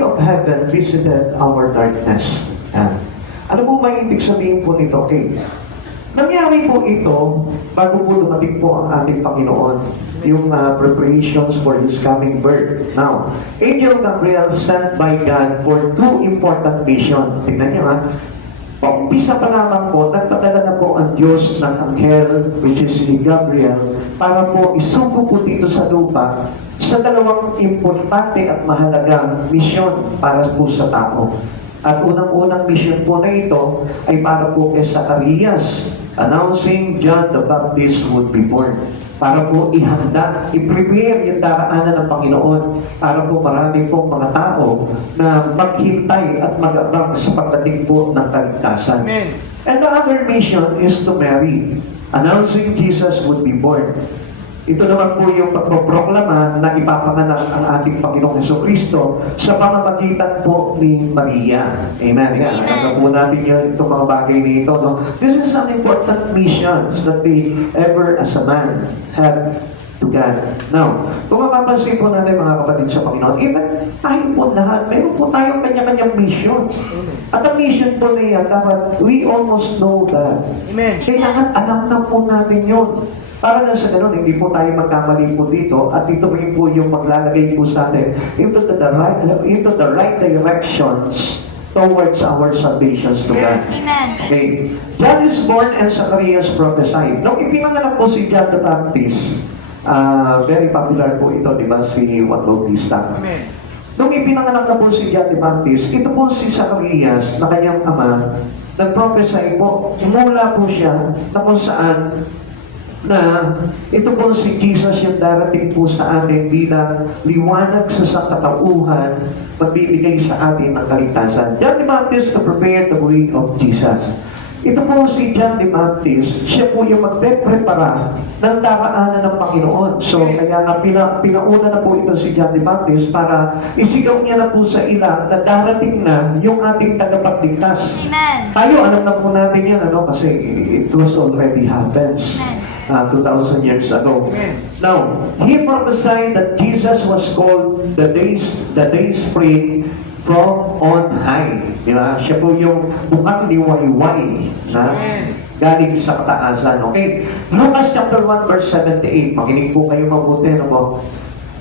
light of heaven visited our darkness. Ano po ba yung ibig sabihin po nito? Okay. Nangyari po ito bago po dumating po ang ating Panginoon, yung preparations for His coming birth. Now, Angel Gabriel sent by God for two important missions. Tingnan niyo ha. Paumpisa pa lamang po, nagpadala na po ang Diyos ng anghel, which is si Gabriel, para po isugo po dito sa lupa sa dalawang importante at mahalagang misyon para po sa tao. At unang-unang mission po na ito ay para po kay Zacarias, announcing John the Baptist would be born. Para po ihanda, i-prepare yung daraanan ng Panginoon para po marami pong mga tao na maghintay at mag-abang sa pagdating po ng kaligtasan. Amen. And the other mission is to Mary, announcing Jesus would be born. Ito naman po yung pagpoproklama na ipapanganak ang ating Panginoong Jesucristo sa pamamagitan po ni Maria. Amen. Yan. Alam po natin yun, itong mga bagay nito. No? This is an important missions that they ever as a man had to God. Now, kung mapapansin po natin mga kapatid sa Panginoon, even tayo po lahat, meron po tayong kanya-kanyang mission. At ang mission po na yan, dapat we almost know that. Amen. Kailangan alam na po natin yun. Para na sa ganun, hindi po tayo magkamali po dito at ito rin po yung maglalagay po sa atin into the right directions towards our salvations to God. Amen. Okay. John is born and Zacarias prophesied. Nung ipinanganak po si John the Baptist, very popular po ito, di ba, si Juan Bautista. Amen. Nung ipinanganak na po si John the Baptist, ito po si Zacarias na kanyang ama, nag-prophesy po, mula po siya na kung saan na ito po si Jesus yung darating po sa atin bilang liwanag sa sangkatauhan, magbibigay sa atin ng kaligtasan. John the Baptist to prepare the way of Jesus. Ito po si John the Baptist, siya po yung magpe-prepara ng daraanan ng Panginoon. So, kaya nga pinauna na po ito si John the Baptist para isigaw niya na po sa ilang na darating na yung ating tagapagligtas. Amen. Tayo, alam na po natin yan, ano, kasi it was already happens. 2,000 years ago. Now, he prophesied that Jesus was called the day spring from on high. Diba? Siya po yung bukang liwayway na galing sa kataasan. Okay? Lucas chapter 1 verse 78. Makinig po kayo mabuti. No?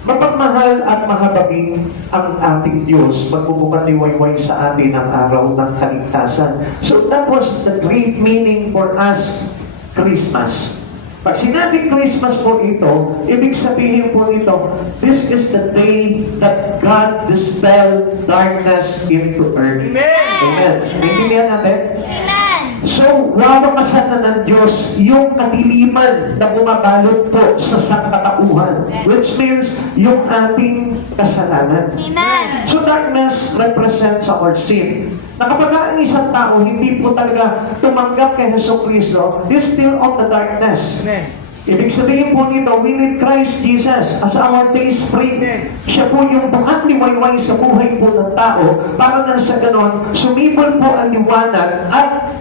Mapagmahal at mahabagin ang ating Diyos, magbubukan liwayway sa atin ang araw ng kaligtasan. So that was the great meaning for us, Christmas. Pag sinabi Christmas po ito, ibig sabihin po nito, this is the day that God dispelled darkness into earth. Amen. Amen. Naintindihan natin? Amen. So, wawakasan na ng Diyos yung kadiliman na bumabalot po sa sangkatauhan, which means yung ating kasalanan. Amen. So, darkness represents our sin. Na kapag ang isang tao hindi po talaga tumanggap kay Jesucristo, is still on the darkness. Amen. Ibig sabihin po nito, we need Christ Jesus as our day spring. Siya po yung bukang liwayway sa buhay po ng tao para na sa ganon, sumibol po ang liwanag at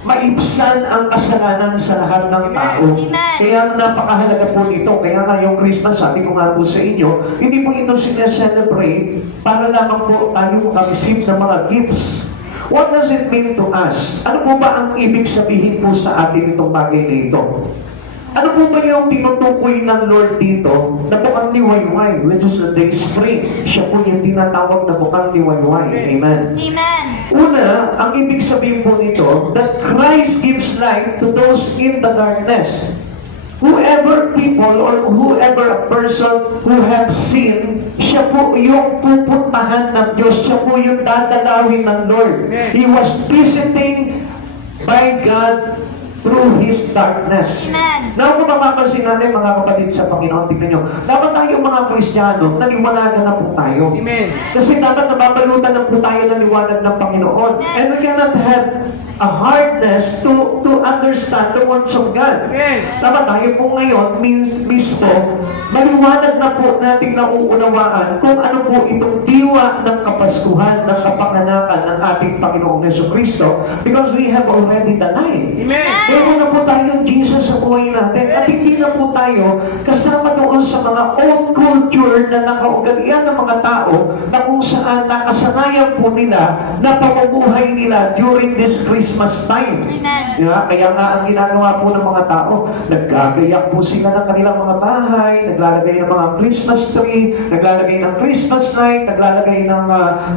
maibsan ang kasalanan sa lahat ng tao. Amen. Kaya napakahalaga po nito. Kaya nga yung Christmas, sabi ko nga po sa inyo, hindi po ito sineselebrate para lamang po tayo makareceive ng mga gifts. What does it mean to us? Ano po ba ang ibig sabihin po sa atin itong bagay na ito? Ano po ba yung tinutukoy ng Lord dito na bukang liwayway, which is the day spring? Siya po yung tinatawag na bukang liwayway. Amen. Amen. Una, ang ibig sabihin po nito, that Christ gives light to those in the darkness. Whoever people or whoever a person who have sinned, siya po yung pupuntahan ng Diyos. Siya po yung dadalawin ng Lord. He was visiting by God through His darkness. Amen. Now, kung mapapansin natin mga kapatid sa Panginoon, tignan nyo, dapat tayo mga Kristiyano, naliwanagan na po tayo. Amen. Kasi dapat nababalutan na po tayo ng liwanag ng Panginoon. And we cannot have a hardness to understand the words of God. Amen. Dapat tayo po ngayon mismo, maliwanag na po nating nauunawaan kung ano po itong diwa ng Kapaskuhan, ng kapanganakan ng ating Panginoong Jesucristo, because we have already denied. Amen. Meron na po tayong Jesus sa buhay natin at hindi na po tayo kasama doon sa mga old culture na nakaugalian ng mga tao na kung saan nakasanayan po nila na pamumuhay nila during this Christmas time. Amen. Yeah, kaya nga ang ginagawa po ng mga tao, naggagayak po sila ng kanilang mga bahay, naglalagay ng mga Christmas tree, naglalagay ng Christmas light, naglalagay ng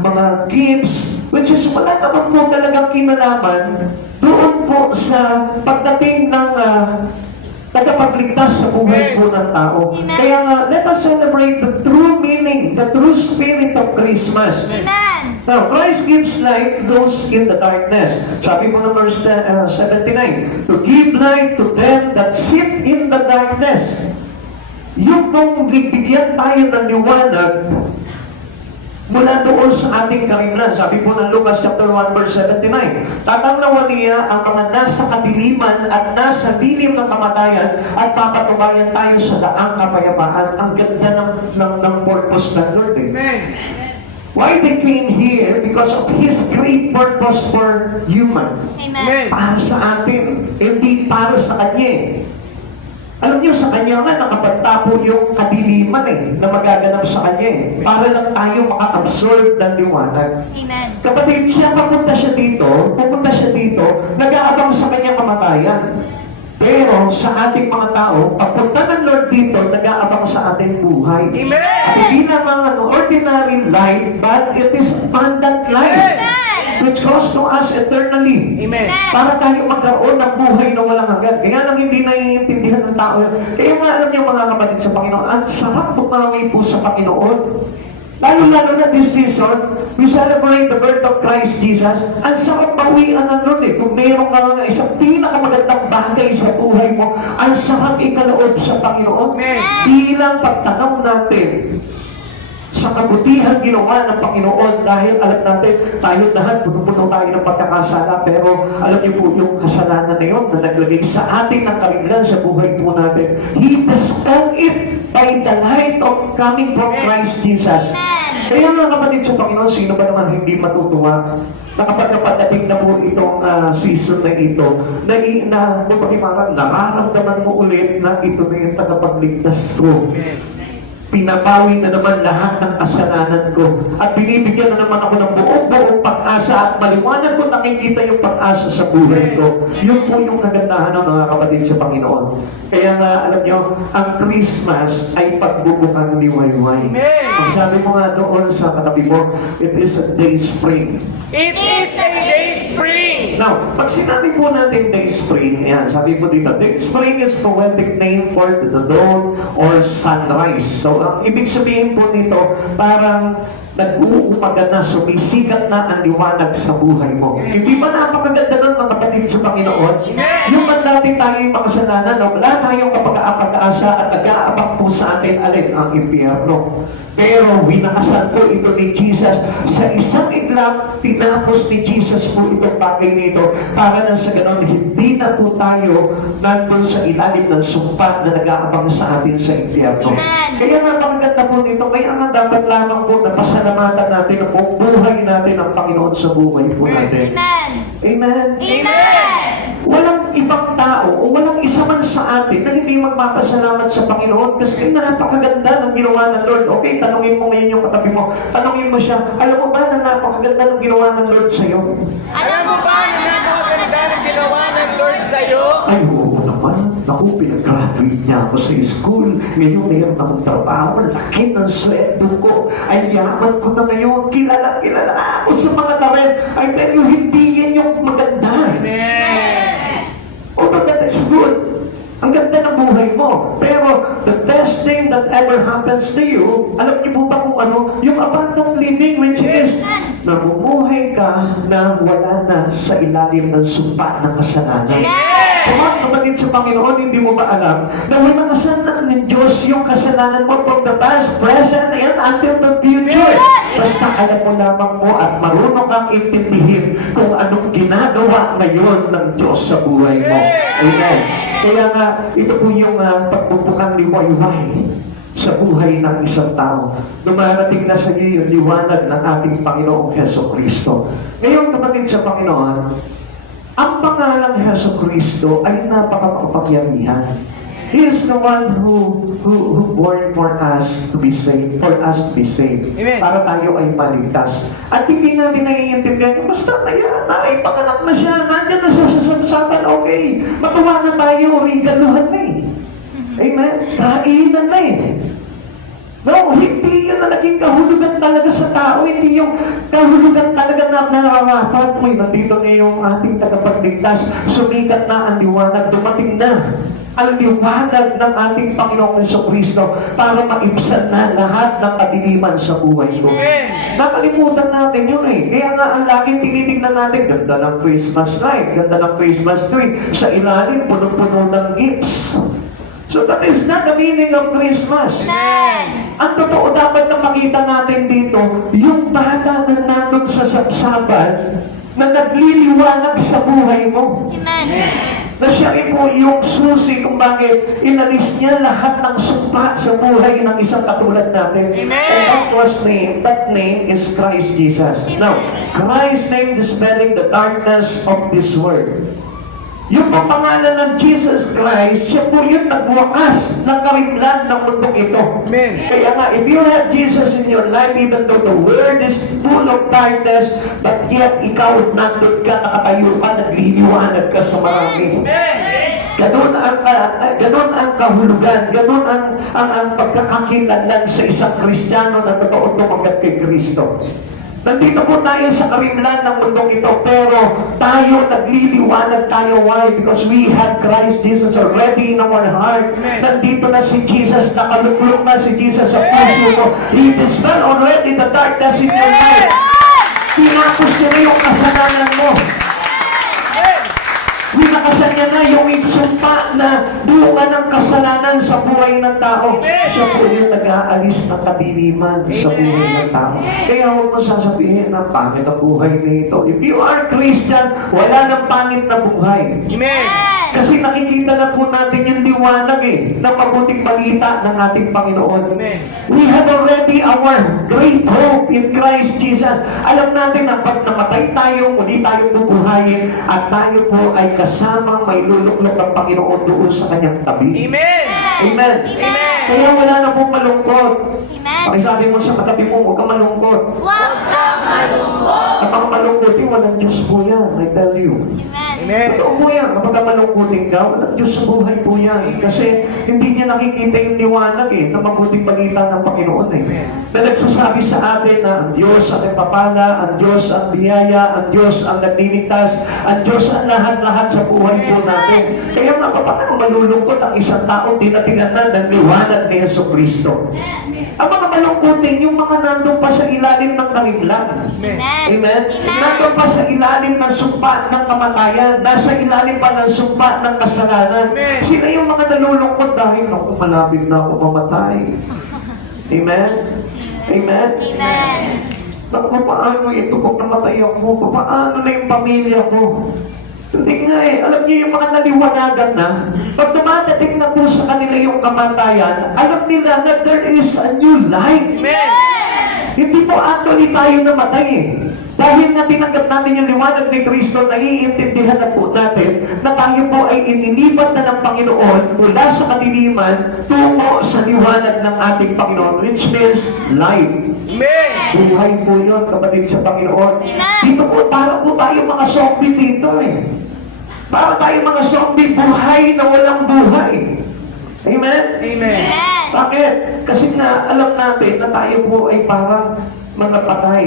mga gifts, which is wala naman po talagang kinalaman doon po sa pagdating ng tagapagligtas sa buhay po ng tao. Amen. Kaya nga, let us celebrate the true meaning, the true spirit of Christmas. Amen. Now, Christ gives light to those in the darkness. Sabi po ng verse 79, to give light to them that sit in the darkness. Yung nung bigyan tayo ng liwanag mula doon sa ating karimlan. Sabi po ng Lucas chapter 1 verse 79, tatanglawan niya ang mga nasa kadiliman at nasa dilim ng kamatayan at papatubayan tayo sa daang kapayapaan. Ang ganda ng purpose ng Lord. Amen. Why they came here? Because of His great purpose for human. Amen. Para sa atin, hindi para sa Kanya eh. Alam niyo, sa Kanya nga nakapagtapo yung kadiliman na magaganap sa Kanya eh. Para lang tayo maka-absorb ng liwanag. Amen. Kapatid, pupunta siya dito, nag-aabang sa Kanyang kamatayan. Pero sa ating mga tao, pagpunta ng Lord dito, nag-aabang sa ating buhay. Amen. At hindi naman ordinary life, but it is abundant life. Which goes to us eternally. Amen. Para tayo magkaroon ng buhay na walang hanggan. Kaya lang hindi naiintindihan ng tao. Kaya nga alam niyo mga kapatid sa Panginoon, ang sarap bumawi po sa Panginoon. Lalo-lalo na this season, we celebrate the birth of Christ Jesus. Ang sarap bawian ng Lord eh. Kung mayroon ka nga isang pinakamagandang bagay sa buhay mo, ang sarap ikaloob sa Panginoon. Amen. Bilang pagtanaw natin sa kabutihan ginawa ng Panginoon dahil alam natin, tayo lahat, puno-puno tayo ng pagkakasala, pero alam niyo po yung kasalanan na yun na naglagay sa atin ng kaliglan sa buhay po natin. He dispelled it by the light of coming from Christ Jesus. Kaya nga kapatid sa Panginoon, sino ba naman hindi matutuwa na kapag napadating na po itong season na ito, nararamdaman mo ulit na ito na yung tagapagligtas ko. Pinabawi na naman lahat ng kasalanan ko. At binibigyan na naman ako ng buong pag-asa at maliwanag ko nakikita yung pag-asa sa buhay ko. Yun po yung kagandahan ng mga kapatid sa Panginoon. Kaya nga, alam nyo, ang Christmas ay pagbubukang liwayway. Ang sabi mo nga doon sa katabi mo, it is a day spring. It is a day spring. Now, pag sinabi po natin day spring, yan, sabi po dito, day spring is poetic name for the dawn or sunrise. So, ang ibig sabihin po nito, parang nag-uumaga na, sumisigat na ang liwanag sa buhay mo. Hindi ba napakaganda nun mga kapatid sa Panginoon? Yung man natin tayo yung makasalanan, no? Wala tayong kapag-aasa at nag-aabang po sa atin alin ang impyerno. Pero winakasan po ito ni Jesus. Sa isang iglap, tinapos ni Jesus po itong bagay nito para na sa ganon, hindi na po tayo nandun sa ilalim ng sumpa na nag-aabang sa atin sa impyerno. Kaya napakaganda po nito. Kaya nga dapat lamang po na pasalamatan natin ang buong buhay natin ang Panginoon sa buhay po natin. Amen. Amen. Amen. Walang ibang tao o walang isa man sa atin na hindi magpapasalamat sa Panginoon kasi napakaganda ng ginawa ng Lord. Okay, tanungin mo ngayon yung katabi mo. Tanungin mo siya, alam mo ba na napakaganda ng ginawa ng Lord sa'yo? Alam mo ba na napakaganda ng ginawa ng Lord sa'yo? Ay, oo naman. Naku, pinag-graduate niya ako sa school. Ngayon, mayroon akong trabaho. Laki ng sweldo ko. Ay, yaman ko na ngayon. Kilala ako sa mga tarin. I tell you, hindi yan yung maganda. Amen. Although that is good. Ang ganda ng buhay mo. Pero the best thing that ever happens to you, alam niyo po ba kung ano? Yung abundant living, which is namumuhay ka na wala na sa ilalim ng sumpa ng kasalanan. Kung ang kapatid sa Panginoon, hindi mo ba alam na winakasan na ng Diyos yung kasalanan mo from the past, present, and until the future. Basta alam mo lamang mo at marunong kang intindihin kung anong ginagawa ngayon ng Diyos sa buhay mo. Amen. Kaya nga, ito po yung pagbubukang liwayway sa buhay ng isang tao. Dumarating na sa iyo yung liwanag ng ating Panginoong Heso Kristo. Ngayon, kapatid sa Panginoon, Ang pangalang Heso Kristo ay napakakapangyarihan. He is the one who born for us to be saved, Amen. para tayo ay maligtas. At hindi natin naiintindihan, basta ay panganak na siya, nandiyan na siya sa samsakan, okay, matuwa na tayo, regaluhan na eh. Amen? Kainan na eh. No, hindi yun na naging kahulugan talaga sa tao. Hindi yung kahulugan talaga na nararapat. Uy, nandito na yung ating tagapagligtas. Sumikat na ang liwanag. Dumating na ang liwanag ng ating Panginoong Jesucristo para maibsan na lahat ng kadiliman sa buhay ko. Amen. Nakalimutan natin yun eh. Kaya nga ang laging tinitignan natin, ganda ng Christmas light, ganda ng Christmas tree. Sa ilalim, puno-puno ng gifts. So that is not the meaning of Christmas. Amen. Ang totoo dapat na makita natin dito, yung bata na nandun sa sapsapan na nagliliwanag sa buhay mo. Amen. Na siya rin po yung susi kung bakit inalis niya lahat ng sumpa sa buhay ng isang katulad natin. Amen. And that name is Christ Jesus. Now, Christ's name dispelling the darkness of this world. Yung pangalan ng Jesus Christ, siya po yung nagwakas ng karimlan ng mundong ito. Amen. Kaya nga, if you have Jesus in your life, even though the world is full of darkness, but yet ikaw nandun ka, nakatayo ka, nagliliwanag ka sa marami. Ganun ang kahulugan, ganun ang pagkakakilanlan sa isang Kristiyano na totoo tumanggap kay Kristo. Nandito po tayo sa karimlan ng mundong ito, pero tayo nagliliwanag tayo. Why? Because we have Christ Jesus already in our heart. Nandito na si Jesus, nakaluklok na si Jesus sa puso mo. He dispel already the darkness in your life. Tinapos niya na yung kasalanan mo. Winakasan niya na yung sumpa na bunga ng kasalanan sa buhay ng tao. Siya po yung nag-aalis ng kadiliman sa buhay ng tao. Kaya huwag mo sasabihin na pangit ang buhay nito. If you are Christian, wala nang pangit na buhay. Amen. Kasi nakikita na po natin yung liwanag ng mabuting balita ng ating Panginoon. Amen. We have already our great hope in Christ Jesus. Alam natin na pag namatay tayo, muli tayong bubuhayin, at tayo po ay kasamang may luluklok ng Panginoon doon sa kanyang tabi. Amen. Amen. Amen. Kaya wala na pong malungkot. Amen. Pakisabi mo sa katabi mo, huwag kang malungkot. Huwag kang malungkot. Kapag malungkot, walang Diyos po yan, I tell you. Amen. Amen. Totoo po yan. Kapag malungkutin ka, walang Diyos sa buhay po yan. Kasi hindi niya nakikita yung liwanag na mabuting balita ng Panginoon Na nagsasabi sa atin na ang Diyos ang nagpapala, ang Diyos ang biyaya, ang Diyos ang nagliligtas, ang Diyos ang lahat-lahat sa buhay po natin. Kaya nga, paano malulungkot ang isang tao tinatingnan ng liwanag ni Jesucristo? Ang mga malungkutin, yung mga nandun pa sa ilalim ng karimlan. Amen. Amen? Nandun pa sa ilalim ng sumpa ng kamatayan. Nasa ilalim pa ng sumpa ng kasalanan. Amen. Sila yung mga nalulungkot dahil naku, malapit na ako mamatay. Amen? Amen? Amen. Naku, paano ito kung namatay ako? Paano na yung pamilya ko? Hindi nga alam niyo yung mga naliwanagan na, pag dumadating na po sa kanila yung kamatayan, alam nila na there is a new life. Amen. Hindi po actually tayo namatay Dahil nga tinanggap natin yung liwanag ni Kristo, naiintindihan na po natin na tayo po ay inilipat na ng Panginoon mula sa kadiliman tungo sa liwanag ng ating Panginoon, which means life. Amen. Buhay po yun, kapatid sa Panginoon. Dito po, para po tayo mga zombie dito Para tayo mga zombie, buhay na walang buhay. Amen? Amen. Bakit? Kasi nga, alam natin na tayo po ay parang mga patay.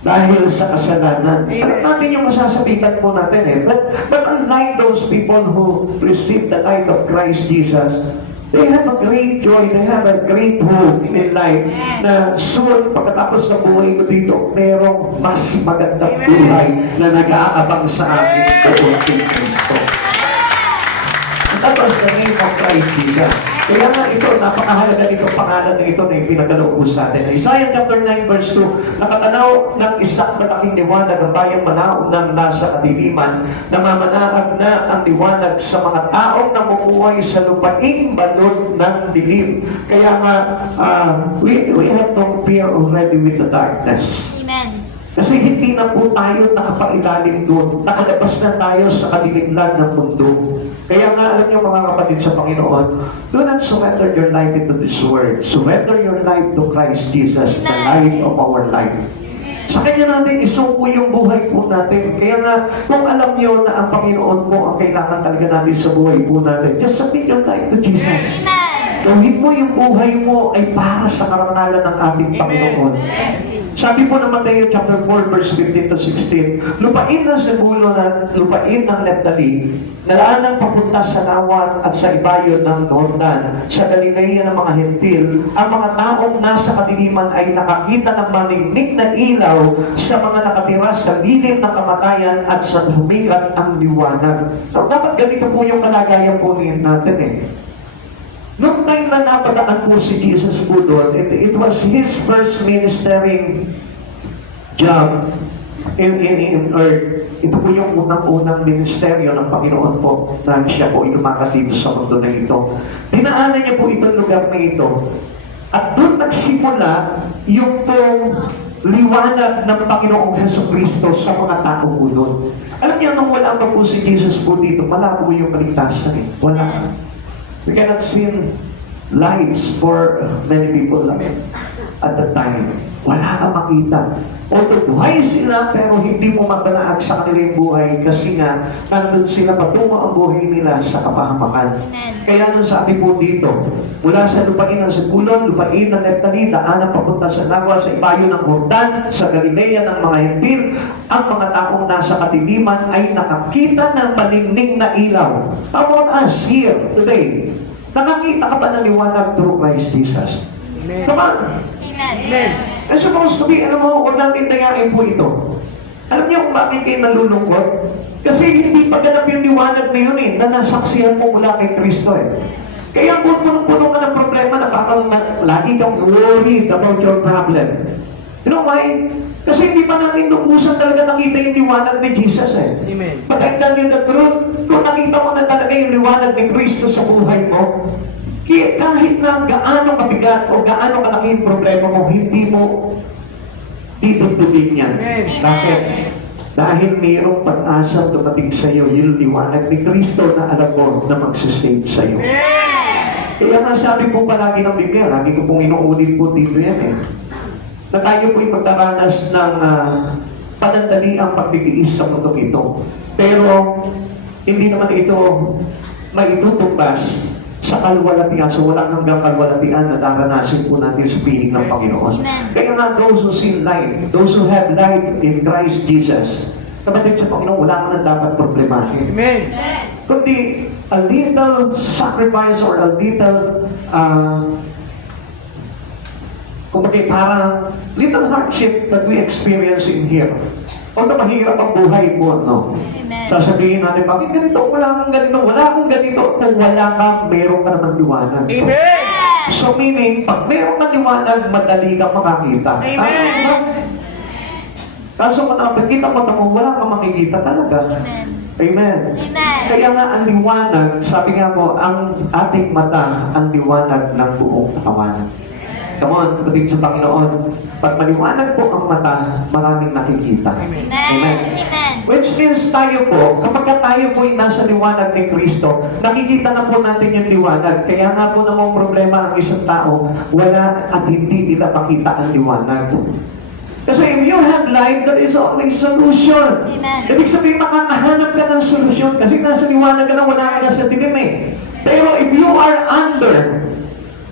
Dahil sa kasalanan. Amen. Alam natin yung masasabitan po natin But unlike those people who received the light of Christ Jesus, they have a great joy, they have a great hope in life na soon, pagkatapos ng buhay ko dito, merong mas magandang buhay na nag-aabang sa akin sa buhay Kristo. That was the name of Christ Jesus. Kaya nga ito, napakahalaga nito pangalan na ito na ipinagkaloob po sa atin. Isaiah chapter 9 verse 2, nakatanaw ng isang malaking liwanag ang bayang manaon ng nasa kadiliman, namamanaag na ang liwanag sa mga taong namumuhay sa lupaing balod ng dilim. Kaya nga, we have no fear already with the darkness. Amen. Kasi hindi na po tayo nakapailalim doon. Nakalabas na tayo sa kadilimlan ng mundo. Kaya nga, alam niyo mga kapatid sa Panginoon, do not surrender your life into this world. Surrender your life to Christ Jesus, the light of our life. Sa Kanya natin isuko yung buhay po natin. Kaya nga, kung alam niyo na ang Panginoon po ang kailangan talaga natin sa buhay po natin, just submit your life to Jesus. Gawin mo yung buhay mo ay para sa karangalan ng ating Panginoon. Sabi po ng Mateo chapter 4 verse 15 to 16, lupain ng Zebulun at lupain ng Naphtali, nalaan papunta sa Lawan at sa ibayo ng Jordan, sa Galilea ng mga Hentil, ang mga taong nasa kadiliman ay nakakita ng maningning na ilaw sa mga nakatira sa lilim ng kamatayan at sa humikat ang liwanag. So, dapat ganito po yung kalagayan po natin eh. Noong time na napadaan po si Jesus po doon, it was His first ministering job in earth. Ito po yung unang-unang ministeryo ng Panginoon po na siya po inumakas dito sa mundo na ito. Dinaanan niya po itong lugar na ito. At doon nagsimula yung pong liwanag ng Panginoong Jesucristo sa mga tao po doon. Alam niyo, nung wala pa po si Jesus po dito, wala po yung kaligtasan eh. Wala. We cannot see lives for many people at the time. Wala kang makita. Although buhay sila, pero hindi mo mapanaag sa kanila yung buhay kasi nga, nandun sila patungo ang buhay nila sa kapahamakan. Kaya nung sabi po dito, mula sa lupain ng Zebulun, lupain ng Naphtali, daanan papunta sa Lawa, sa ibayo ng Jordan, sa Galilea ng mga Hentil, ang mga taong nasa katiliman ay nakakita ng maningning na ilaw. How about us here today? Nakakita ka ba ng liwanag through Christ Jesus? Amen. Come on! Amen. And supposed to be, alam mo, huwag natin tayain po ito. Alam niyo kung bakit kayo nalulungkot? Kasi hindi pa ganap yung liwanag na yun eh, na nasaksihan mo mula kay Kristo eh. Kaya kung punong-puno ka ng problema na parang lagi kang worried about your problem. You know why? Kasi hindi pa natin lubusan talaga nakita yung liwanag ni Jesus eh. Amen. But I tell you the truth, kung nakita mo na talaga yung liwanag ni Kristo sa buhay mo, kahit na gaano kabigat o gaano kalaki yung problema mo, hindi mo didugtugin yan. Amen. Bakit? Dahil mayroong pag-asa dumating sa iyo, yung liwanag ni Kristo na alam mo na magsisave sa iyo. Kaya nga sabi po palagi ng Biblia, lagi ko pong inuulit po dito yan eh, na tayo po'y magdaranas ng panandali ang pagbibiis sa mundo ito. Pero, hindi naman ito maitutumbas sa kalwalatian. So, walang hanggang kalwalatian na daranasin po natin sa piling ng Panginoon. Kaya nga, those who see light, those who have light in Christ Jesus, kapatid sa Panginoon, wala ka na dapat problemahin. Amen. Kundi, a little sacrifice or a little kumbaga parang little hardship that we experience in here. Although mahirap ang buhay mo, no? Amen. Sasabihin natin, bakit ganito? Wala kang ganito. Wala akong ganito. Kung wala kang, meron ka naman liwanag. Amen. So meaning, pag meron ka liwanag, madali kang makakita. Amen. Kaso pag kita mo, wala kang makikita talaga. Amen. Amen. Kaya nga ang liwanag, sabi nga po, ang ating mata, ang liwanag ng buong katawan. Come on, kapatid sa Panginoon. Pag maliwanag po ang mata, maraming nakikita. Amen. Amen. Which means tayo po, kapag tayo po ay nasa liwanag ni Kristo, nakikita na po natin yung liwanag. Kaya nga po namang problema ang isang tao, wala at hindi nila makita ang liwanag. Kasi if you have light, there is always solution. Amen. Ibig sabihin, makakahanap ka ng solusyon kasi nasa liwanag ka na, wala ka na sa dilim eh. Pero if you are under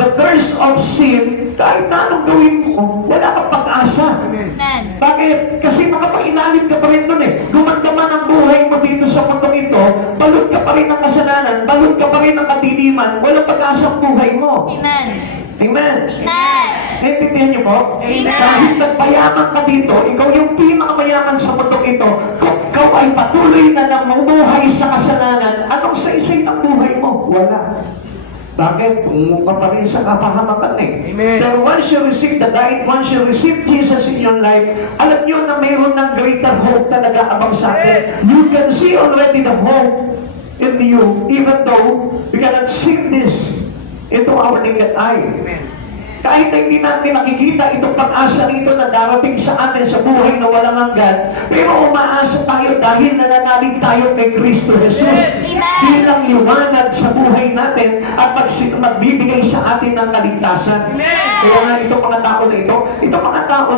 the curse of sin, kahit na anong gawin mo, wala kang pag-asa. Amen. Bakit? Kasi makapailalim ka pa rin doon eh. Gumanda man ang buhay mo dito sa mundong ito, balot ka pa rin ng kasalanan, balot ka pa rin ng katiliman, walang pag-asa ang buhay mo. Amen. Amen. Amen. Naintindihan niyo po? Amen. Kahit nagpayaman ka dito, ikaw yung pinakamayaman sa mundong ito, kung ikaw ay patuloy na namumuhay sa kasalanan, anong saysay ng buhay mo? Wala. Bakit? Pumuka pa rin sa kapahamakan eh. Amen. Pero once you receive the light, once you receive Jesus in your life, alam nyo na mayroon ng greater hope talaga abang sa atin. You can see already the hope in you, even though we cannot see this into our naked eye. Amen. Kahit na hindi natin nakikita itong pag-asa nito na darating sa atin sa buhay na walang hanggan, pero umaasa tayo dahil nananalig tayo kay Kristo Jesus bilang liwanag sa buhay natin at magbibigay sa atin ng kaligtasan. Kaya nga itong mga tao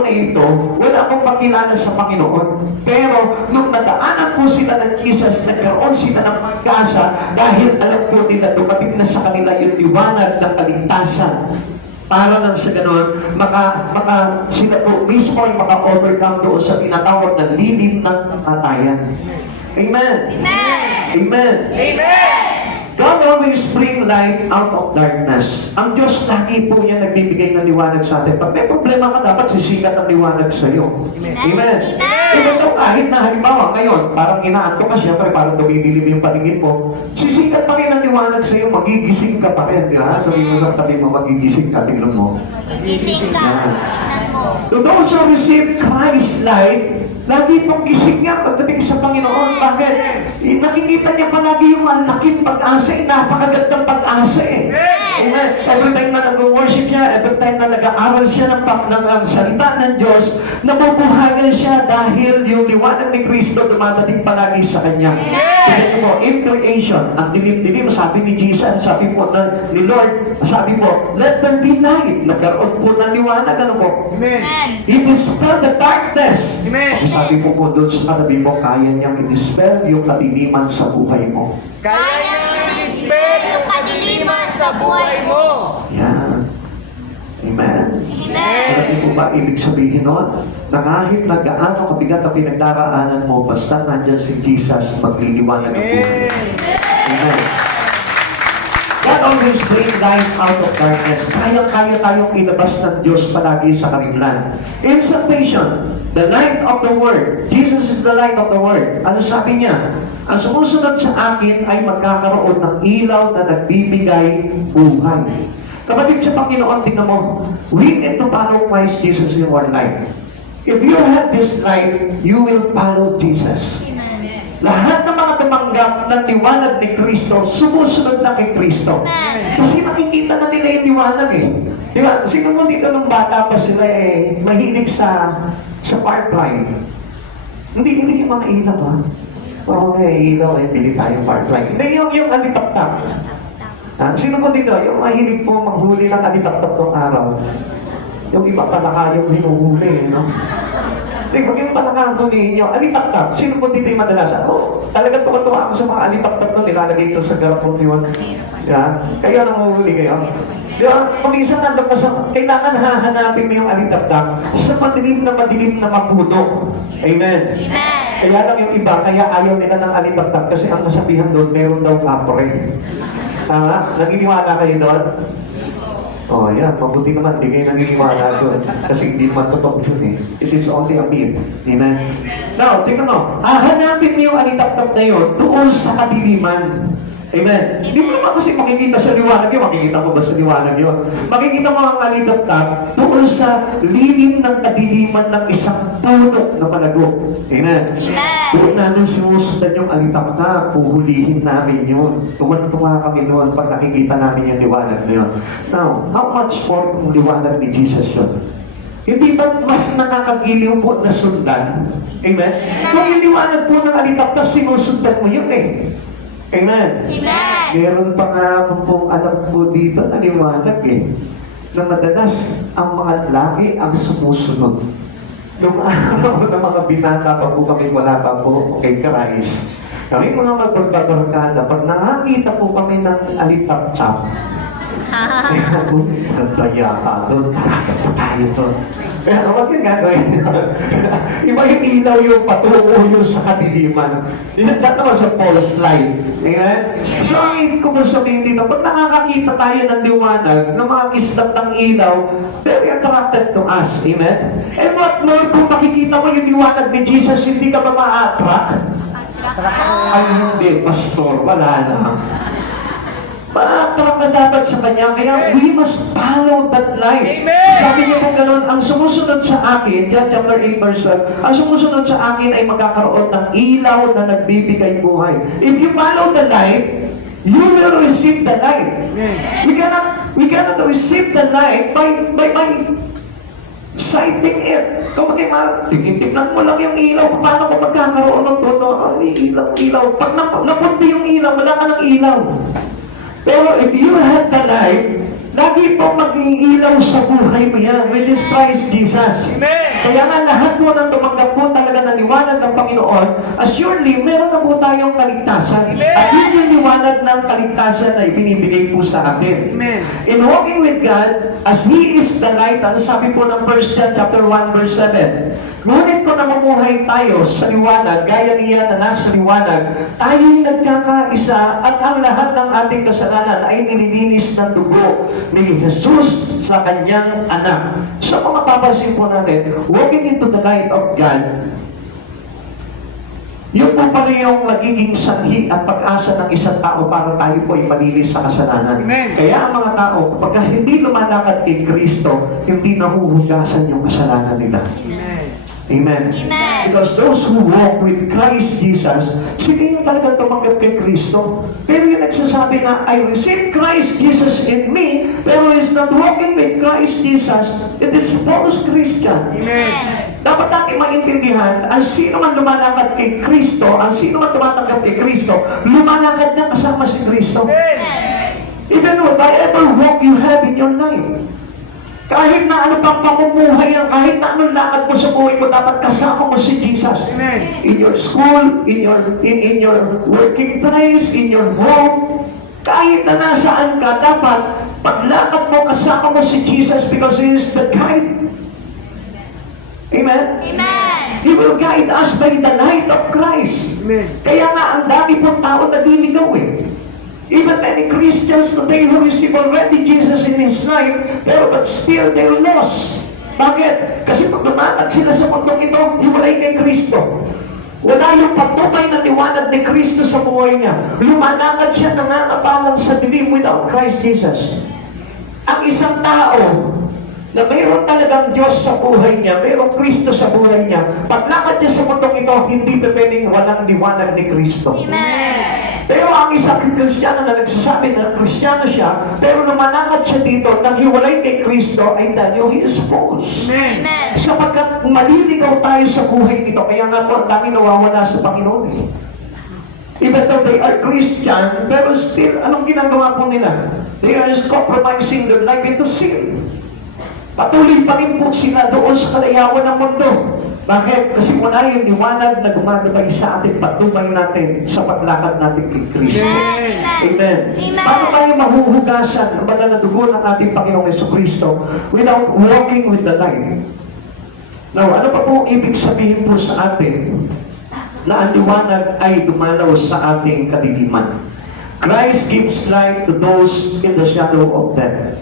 na ito, wala akong makilala sa Panginoon. Pero nung nadaanan po sila ng Jesus, nagkaroon sila ng pag-asa dahil alam po nila dumating na sa kanila yung liwanag ng kaligtasan. Para nang sa ganon, sila po mismo ay maka-overcome doon sa tinatawag na lilim ng kamatayan. Amen. Amen. God always bring light out of darkness. Ang Diyos lagi po niya nagbibigay ng liwanag sa atin. Pag may problema ka, dapat sisikat ang liwanag sa iyo. Amen. Ito kahit na halimbawa ngayon, parang inaanto ka, siyempre parang tumidilim yung paningin mo, sisikat pa rin ang liwanag sa iyo, magigising ka pa rin. Di ba? Sabi mo sa tabi mo, magigising ka, tingnan mo. Gising ka. Tingnan mo. To those who receive Christ's light, lagi itong gising niya pagdating sa Panginoon. Bakit? Nakikita niya palagi yung malaking pag-asa, napakagandang pag-asa eh. Amen. Every time na nag-worship siya, every time na nag-aaral siya ng salita ng Diyos, nabubuhayan siya dahil yung liwanag ni Kristo dumadating palagi sa kanya. Kaya po, in creation, ang dilim-dilim, sabi ni Jesus, sabi po ni Lord, sabi po, let there be light. Nagkaroon po ng liwanag, ano po? Amen. He dispelled the darkness. Amen. Sabi po po doon sa katabi mo, kaya niyang i-dispel yung kadiliman sa buhay mo. Kaya niyang i-dispel yung kadiliman sa buhay mo. Yan. Amen. Alam niyo po ba ibig sabihin nun? Na kahit na gaano kabigat ang pinagdaraanan mo, basta nandyan si Jesus, magliliwanag ang buhay. Amen. God always bring light out of darkness. Kaya tayong ilabas ng Diyos palagi sa karimlan. In salvation, the light of the Word. Jesus is the light of the Word. Ano sabi niya? Ang sumusunod sa akin ay magkakaroon ng ilaw na nagbibigay buhay. Kapatid sa Panginoon, tingnan mo, we need to follow Christ Jesus in our life. If you have this light, you will follow Jesus. Lahat ng mga tumanggap ng liwanag ni Kristo, sumusunod na kay Kristo. Kasi nakikita na nila yung liwanag eh. Di ba? Sino mo dito nung bata pa sila eh, mahilig sa park line. Hindi yung mga ilaw ha. Oo, may ilaw eh, pili tayong park line. Hindi yung alitap-tap. Sino po dito? Yung mahilig po maghuli ng alitap-tap ng araw. Yung iba palaka yung hinuhuli, no? Hindi, pag yung palaka hulihin nyo, alitap-tap. Sino po dito yung madalas? Ako, talagang tuwa-tuwa ako sa mga alitap-tap nun. Nilalagay ito sa garapon yun. Yeah? Kayo nanguhuli kayo. Di ba? Kung isa nandun pa sa, kailangan hahanapin mo yung alitap-tap sa madilim na mapuno. Amen. Kaya lang yung iba, kaya ayaw nila ng alitap-tap kasi ang kasabihan doon, meron daw kapre. Tama? Naginiwala kayo doon? Oh, yan. Mabuti naman, hindi kayo naniniwala doon. Kasi hindi naman totoo yun eh. It is only a myth. Amen? Now, tingnan mo. Hanapin mo yung alitap-tap na yun doon sa kadiliman. Amen? Hindi mo naman kasi makikita sa liwanag yun. Makikita mo ba sa liwanag yun? Makikita mo ang alitap-tap doon sa lilim ng kadiliman ng isang puno na palago. Amen? Doon namin sinusundan yung alitap-tap. Puhulihin namin yun. Tuwan-tuwa kami noon pag nakikita namin yung liwanag na yun. Now, how much more kung liwanag ni Jesus yun? Hindi ba mas nakakagiliw po na sundan? Amen? Kung yung liwanag po ng alitap-tap, sinusundan mo yun eh. Amen. Meron pa nga akong pong alam po dito na liwanag eh. Na madalas ang mga laki ang sumusunod. Nung araw na mga binata pa po kami, wala pa po kay Christ. Kami mga magbabarkada, pag nakakita po kami ng alitap-tap, kaya po, nagtaya ka doon, nakakita tayo doon. Kaya kapag yung gagawin niya, iba yung ilaw yung patungo yung sa kadiliman. That was a false light. Amen? So, ang kung sabihin dito, pag nakakakita tayo ng liwanag, ng mga kislap ng ilaw, very attracted to us. Amen? And what more, kung makikita mo yung liwanag ni Jesus, hindi ka ba ma-attract? Ay, hindi, pastor, wala lang. Ma-attract ka dapat sa Kanya, kaya we must follow that light. Amen! Sabi niya po gano'n, ang sumusunod sa akin, John chapter 8 verse 12, ang sumusunod sa akin ay magkakaroon ng ilaw na nagbibigay buhay. If you follow the light, you will receive the light. We cannot receive the light by sighting it. Kung tingnan mo lang yung ilaw, paano ko magkakaroon ng todo? Ilaw. Pag napunti yung ilaw, wala ka ng ilaw. Pero if you have the light, lagi po mag-iilaw sa buhay mo yan, which is Christ Jesus. Amen. Kaya nga lahat po nang tumanggap po talaga ng liwanag ng Panginoon, assuredly, meron na po tayong kaligtasan. Amen. At yun yung liwanag ng kaligtasan na ibinibigay po sa atin. Amen. In walking with God, as He is the light, ano sabi po ng 1 John chapter 1 verse 7, ngunit kung namumuhay tayo sa liwanag, gaya niya na nasa liwanag, tayong nagkakaisa at ang lahat ng ating kasalanan ay nililinis ng dugo ni Jesus sa kanyang anak. So kung mapapansin po natin, walking into the light of God, yun po pala yung magiging sanhi at pag-asa ng isang tao para tayo po ay malinis sa kasalanan. Amen. Kaya ang mga tao, kapag hindi lumalakad kay Kristo, hindi nahuhugasan yung kasalanan nila. Amen. Amen. Amen. Because those who walk with Christ Jesus, sila yung talagang tumanggap kay Kristo. Pero yung nagsasabi na, I receive Christ Jesus in me, pero is not walking with Christ Jesus, it is false Christian. Amen. Dapat natin maintindihan, ang sino man lumalakad kay Kristo, ang sino man tumatanggap kay Kristo, lumalakad na kasama si Kristo. Amen. Even whatever walk you have in your life. Kahit na ano pang pamumuhay yan, kahit na anong lakad mo sa buhay mo, dapat kasama mo si Jesus. Amen. In your school, in your working place, in your home, kahit na nasaan ka, dapat paglakad mo, kasama mo si Jesus because He is the guide. Amen? Amen. He will guide us by the light of Christ. Amen. Kaya nga, ang dami pong tao naliligaw eh. Even many Christians today who receive already Jesus in His life, but still they're lost. Bakit? Kasi pag lumakad sila sa mundong ito, hiwalay kay Kristo. Wala yung patupay na liwanag ni Kristo sa buhay niya. Lumalakad siya nangangapalang sa dilim without Christ Jesus. Ang isang tao na mayroon talagang Diyos sa buhay niya, mayroong Kristo sa buhay niya, paglakad niya sa mundong ito, hindi pwedeng walang liwanag ni Kristo. Amen. Pero ang isang Kristiyano na nagsasabi na Kristiyano siya, pero lumalakad siya dito, nang hiwalay kay Kristo, ay dahil he is false. Amen. Amen. Sapagkat maliligaw tayo sa buhay nito, kaya nga po, ang dami nawawala sa Panginoon eh. Even though they are Christian, pero still, anong ginagawa po nila? They are just compromising their life into sin. Patuloy pa rin po sila doon sa kalayawan ng mundo. Bakit? Kasi muna yung liwanag na gumagabay sa atin, patubay natin sa paglakad natin kay Kristo. Amen. Amen. Amen. Paano tayo mahuhugasan ang banal na dugo ng ating Panginoong Jesucristo without walking with the light? Now, ano pa po ibig sabihin po sa atin na ang liwanag ay dumalaw sa ating kadiliman? Christ gives light to those in the shadow of death.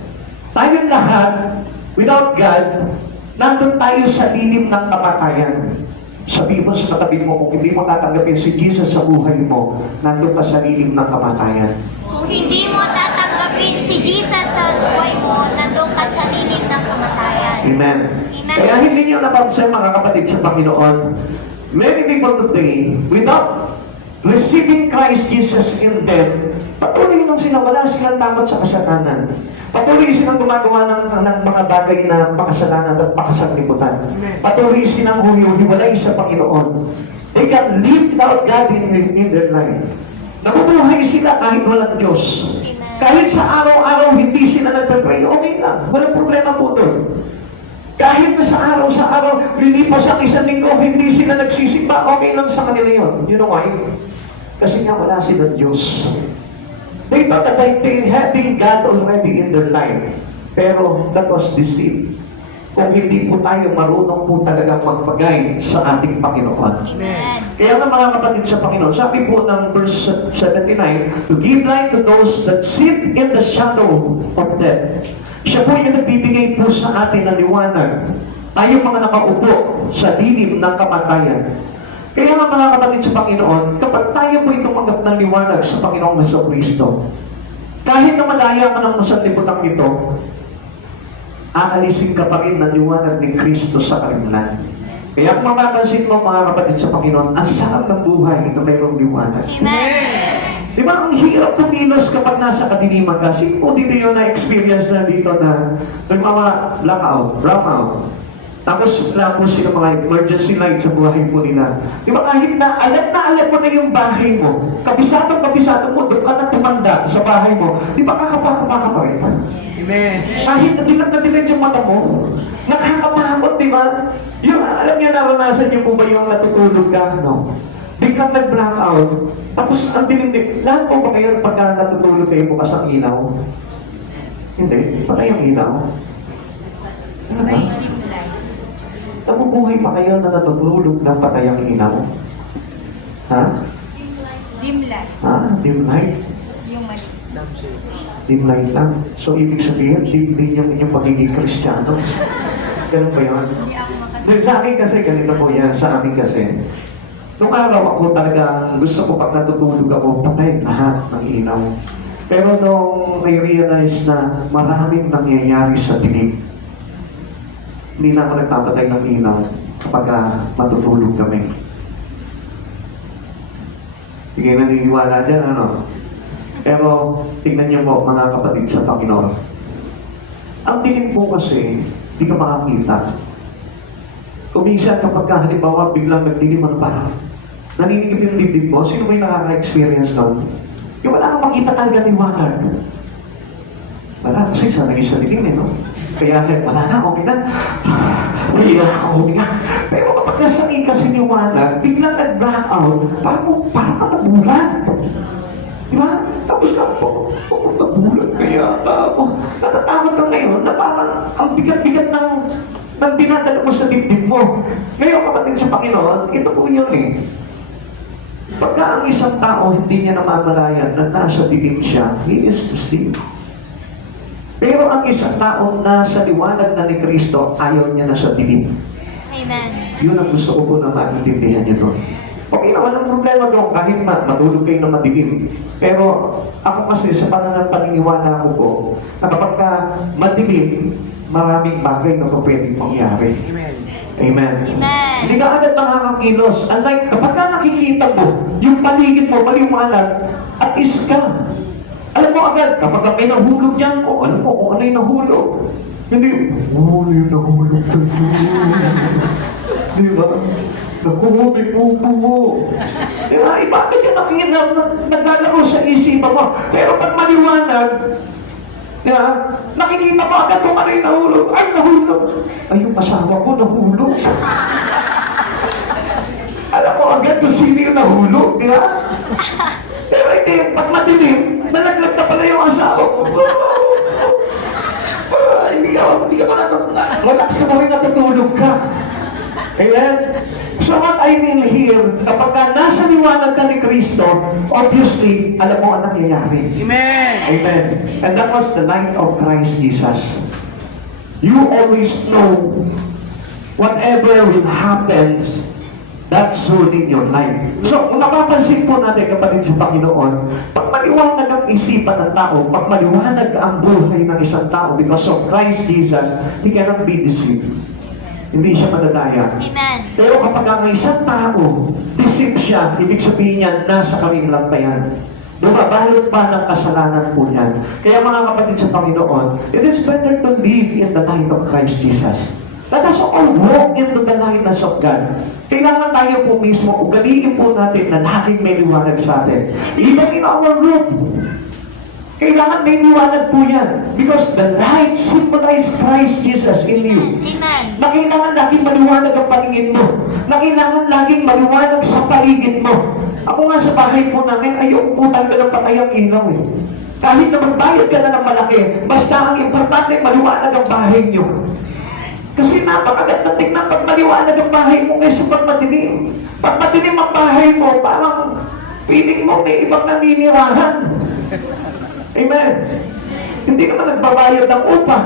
Tayong lahat, without God, nandun tayo sa lilim ng kamatayan. Sabi mo sa katabi mo, kung hindi mo tatanggapin si Jesus sa buhay mo, nandun ka sa lilim ng kamatayan. Kung hindi mo tatanggapin si Jesus sa buhay mo, nandun ka sa lilim ng kamatayan. Amen. Amen. Kaya hindi niyo napansin mga kapatid sa Panginoon, many people today, without receiving Christ Jesus in them, patuloy lang sila, wala silang takot sa kasalanan. Patuloy silang gumagawa ng mga bagay na makasalanan at makasaglibutan. Patuloy silang humiwalay sa Panginoon. They can live without God in their life. Nabubuhay sila kahit walang Diyos. Kahit sa araw-araw hindi sila nagpapray, okay lang. Walang problema po doon. Kahit na sa araw, lilipas ang isang linggo, hindi sila nagsisimba, okay lang sa kanila yun. You know why? Kasi nga wala silang Diyos. They thought that they having God already in their life. Pero that was deceived. Kung hindi po tayo marunong po talaga magpagay sa ating Panginoon. Amen. Kaya nga mga kapatid sa Panginoon, sabi po ng verse 79, to give light to those that sit in the shadow of death. Siya po yung nagbibigay po sa atin ng liwanag. Tayo mga nakaupo sa dilim ng kamatayan. Kaya nga mga kapatid sa Panginoon, kapag tayo po tumanggap ng liwanag sa Panginoong Jesucristo, kahit na malaya ka ng sanlibutan ito, aalisin ka pa rin ng liwanag ni Kristo sa kalimlan. Kaya kung mapapansin mo mga kapatid sa Panginoon, ang sarap ng buhay na mayroong liwanag. Amen. Di ba, ang hirap kumilos kapag nasa kadiliman ka. Sino po dito yung na-experience na dito na nagmama-blackout, brownout? Tapos wala po sila mga emergency light sa buhay po nila. Di ba, kahit na alam mo na yung bahay mo, kabisado mo, doon ka na tumanda sa bahay mo, di ba kakapaka pa rin? Amen. Kahit na dilag yung mata mo, nakakatakot, di ba? Yung, alam niyo, naranasan niyo po ba yung natutulog ka, no? Biglang nag-blackout, tapos ang dilim-dim. Lahat po ba kayo pagka natutulog kayo bukas ang ilaw? Hindi, patay ang ilaw. Ano ba? Nabubuhay pa kayo na natutulog na patay ang ilaw? Ha? Dim light. Ha? Dim light? Yung mali. Dim light lang. So, ibig sabihin, dim din yung inyong pagiging Kristiyano. Ganun ba yun? Hindi ako makatulog. Then, sa akin kasi, ganito po yan. Sa amin kasi, nung araw ako talagang gusto ko pag natutulog ako, patay lahat ng ilaw. Pero nung I realize na maraming nangyayari sa dilim, hindi na ako nagpapatay ng ilaw kapag matutulog kami. Hindi kayo naniniwala dyan, ano? Pero, tignan niyo po, mga kapatid sa Panginoon. Ang dilim po kasi, hindi ka makakita. Kung minsan kapag halimbawa biglang nagdilim ang parang, naninig yung dibdib mo, sino ba yung nakaka-experience doon? Yung wala kang makita talaga liwanag. Wala, kasi sanay sa dilim eh, no? Kaya wala na, okay na. Hindi na ako, okay na. Pero kapag nasanay kasi liwanag, biglang nag-blackout, parang ka nabulag. Di ba? Tapos ka po, nabulag kaya ako. Natatakot ka ngayon na parang ang bigat-bigat ng dinadala mo sa dibdib mo. Ngayon kapatid sa Panginoon, ito po yun eh. Pagka ang isang tao hindi niya namamalayan na nasa dilim siya, he is deceived. Pero ang isang tao nasa liwanag na ni Kristo, ayaw niya na sa dilim. Amen. Yun ang gusto ko po na maintindihan niyo doon. Okay na, walang problema doon kahit matulog kayo na madilim. Pero ako kasi sa paniniwala ko po, na kapag madilim, maraming bagay na pa pwedeng mangyari. Amen. Amen. Amen. Hindi ka agad makakakilos. Unlike, kapag nakikita mo, yung paligid mo, maliwanag, at is ka. Alam mo agad, kapag may nahulog yan, o alam mo kung ano yung nahulog. Hindi, ano yung nahulog ka di ba? Naku, may pupo mo. Di ba? Bakit ka naglalaro sa isipan mo? Pero pag maliwanag, nakikita mo agad kung ano yung nahulog. Ay, nahulog. Ay, yung asawa ko nahulog. Alam mo agad kung sino yung nahulog, di ba? Pero hindi, pag madilim, nalaglag na pala yung asawa ko. Hindi ka pa relax ka mo rin natutulog ka. Amen? So what I mean here, kapag ka nasa liwanag ka ni Kristo, obviously, alam mo ang nangyayari. Amen. Amen. And that was the light of Christ Jesus. You always know whatever will happen, that's soon in your life. So, kung napapansin po natin kapatid sa Panginoon, pag maliwanag ang isipan ng tao, pag maliwanag ang buhay ng isang tao because of Christ Jesus, he cannot be deceived. Hindi siya madadaya. Amen. Pero kapag ang isang tao, deceive siya, ibig sabihin niya, nasa kaminglang pa yan. Bumabalot pa ng kasalanan po yan. Kaya mga kapatid sa Panginoon, it is better to live in the light of Christ Jesus. Let us all walk into the lightness of God. Kailangan tayo po mismo, ugaliin po natin na laging may liwanag sa atin. Even in our room, kailangan may liwanag po yan. Because the light symbolizes Christ Jesus in you. Amen. Na kailangan laging maliwanag ang paningin mo. Na kailangan laging maliwanag sa paligid mo. Ako nga sa bahay po namin, ayoko po talaga ng patay ang ilaw eh. Kahit na magbayad ka na ng malaki, basta ang importante, maliwanag ang bahay niyo. Kasi napakaganda tingnan pag maliwanag ang bahay mo kaysa pag madilim. Pag madilim ang bahay mo, parang feeling mo may ibang naninirahan. Amen. Hindi naman nagbabayad ng upa.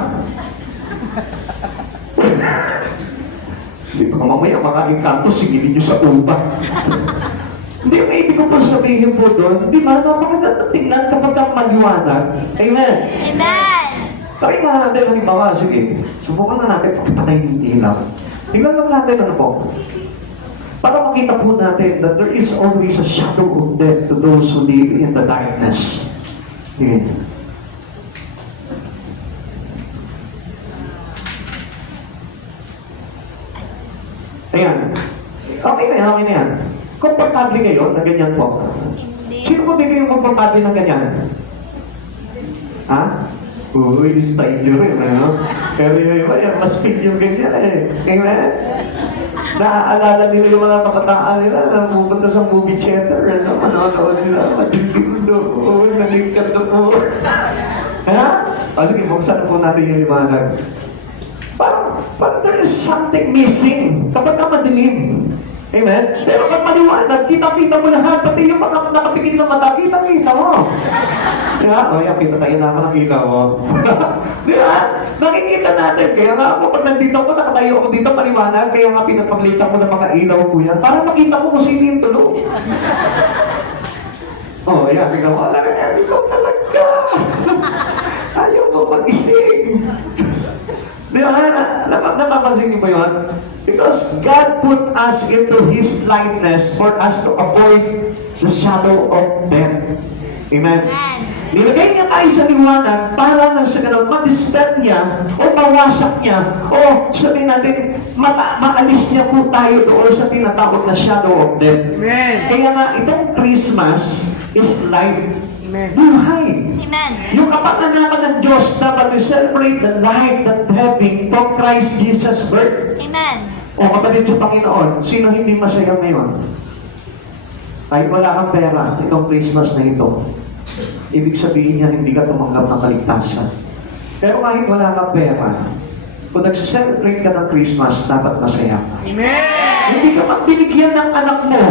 Hindi pa mamaya mga engkanto, sigilin nyo sa upa. Hindi, ang ibig ko po sabihin po doon, di ba, napakaganda tingnan kapag ang maliwanag. Amen. Amen. Try nga natin, halimbawa, sige, subukan na natin pakipatay yung ilaw. Tingnan lang natin ano po. Para makita po natin that there is always a shadow of death to those who live in the darkness. Amen. Ayan. Okay na yan, okay na yan. Komportable kayo na ganyan po. Hindi. Sino po dito yung komportable na ganyan? Ha? Uy, style nyo rin, ano? Pero yung iba, yan, mas fit yung ganyan eh. Amen? Naaalala nila yung mga kabataan nila na pupunta sa movie theater, ano? Manonood sila, madilim doon, nalikat doon. Ha? O sige, buksan po natin yung liwanag. Parang there is something missing kapag ka madilim. Amen? Pero pag maliwanag, kita-kita mo lahat, pati yung mga nakapikit na mata, kita-kita mo. Di ba? O yan, kita tayo na ako nakita mo. Di ba? Nakikita natin. Kaya nga ako, pag nandito ako, nakatayo ako dito, maliwanag, kaya nga pinapaglitan ko ng mga ilaw ko yan, para makita ko kung sino yung tulog. Oh, yan, ikaw ko, ikaw talaga. Ayaw mo mag-ising. Di ba? Napapansin niyo ba yun? Because God put us into His likeness for us to avoid the shadow of death. Amen? Nilagay niya tayo sa liwanag para na sa ganun, ma-dispel niya o mawasak niya o sabihin natin, maalis niya po tayo doon sa tinatawag na shadow of death. Amen. Kaya nga, itong Christmas is life. Amen. Buhay. Amen. Yung kapanganakan ng Diyos, dapat we celebrate the life that having from Christ Jesus' birth. Amen. O kapatid sa Panginoon, sino hindi masaya ngayon? Kahit wala kang pera, itong Christmas na ito, ibig sabihin niya hindi ka tumanggap ng kaligtasan. Pero kahit wala kang pera, kung nag-celebrate ka ng Christmas, dapat masaya ka. Amen. Hindi ka magbinigyan ng anak mo,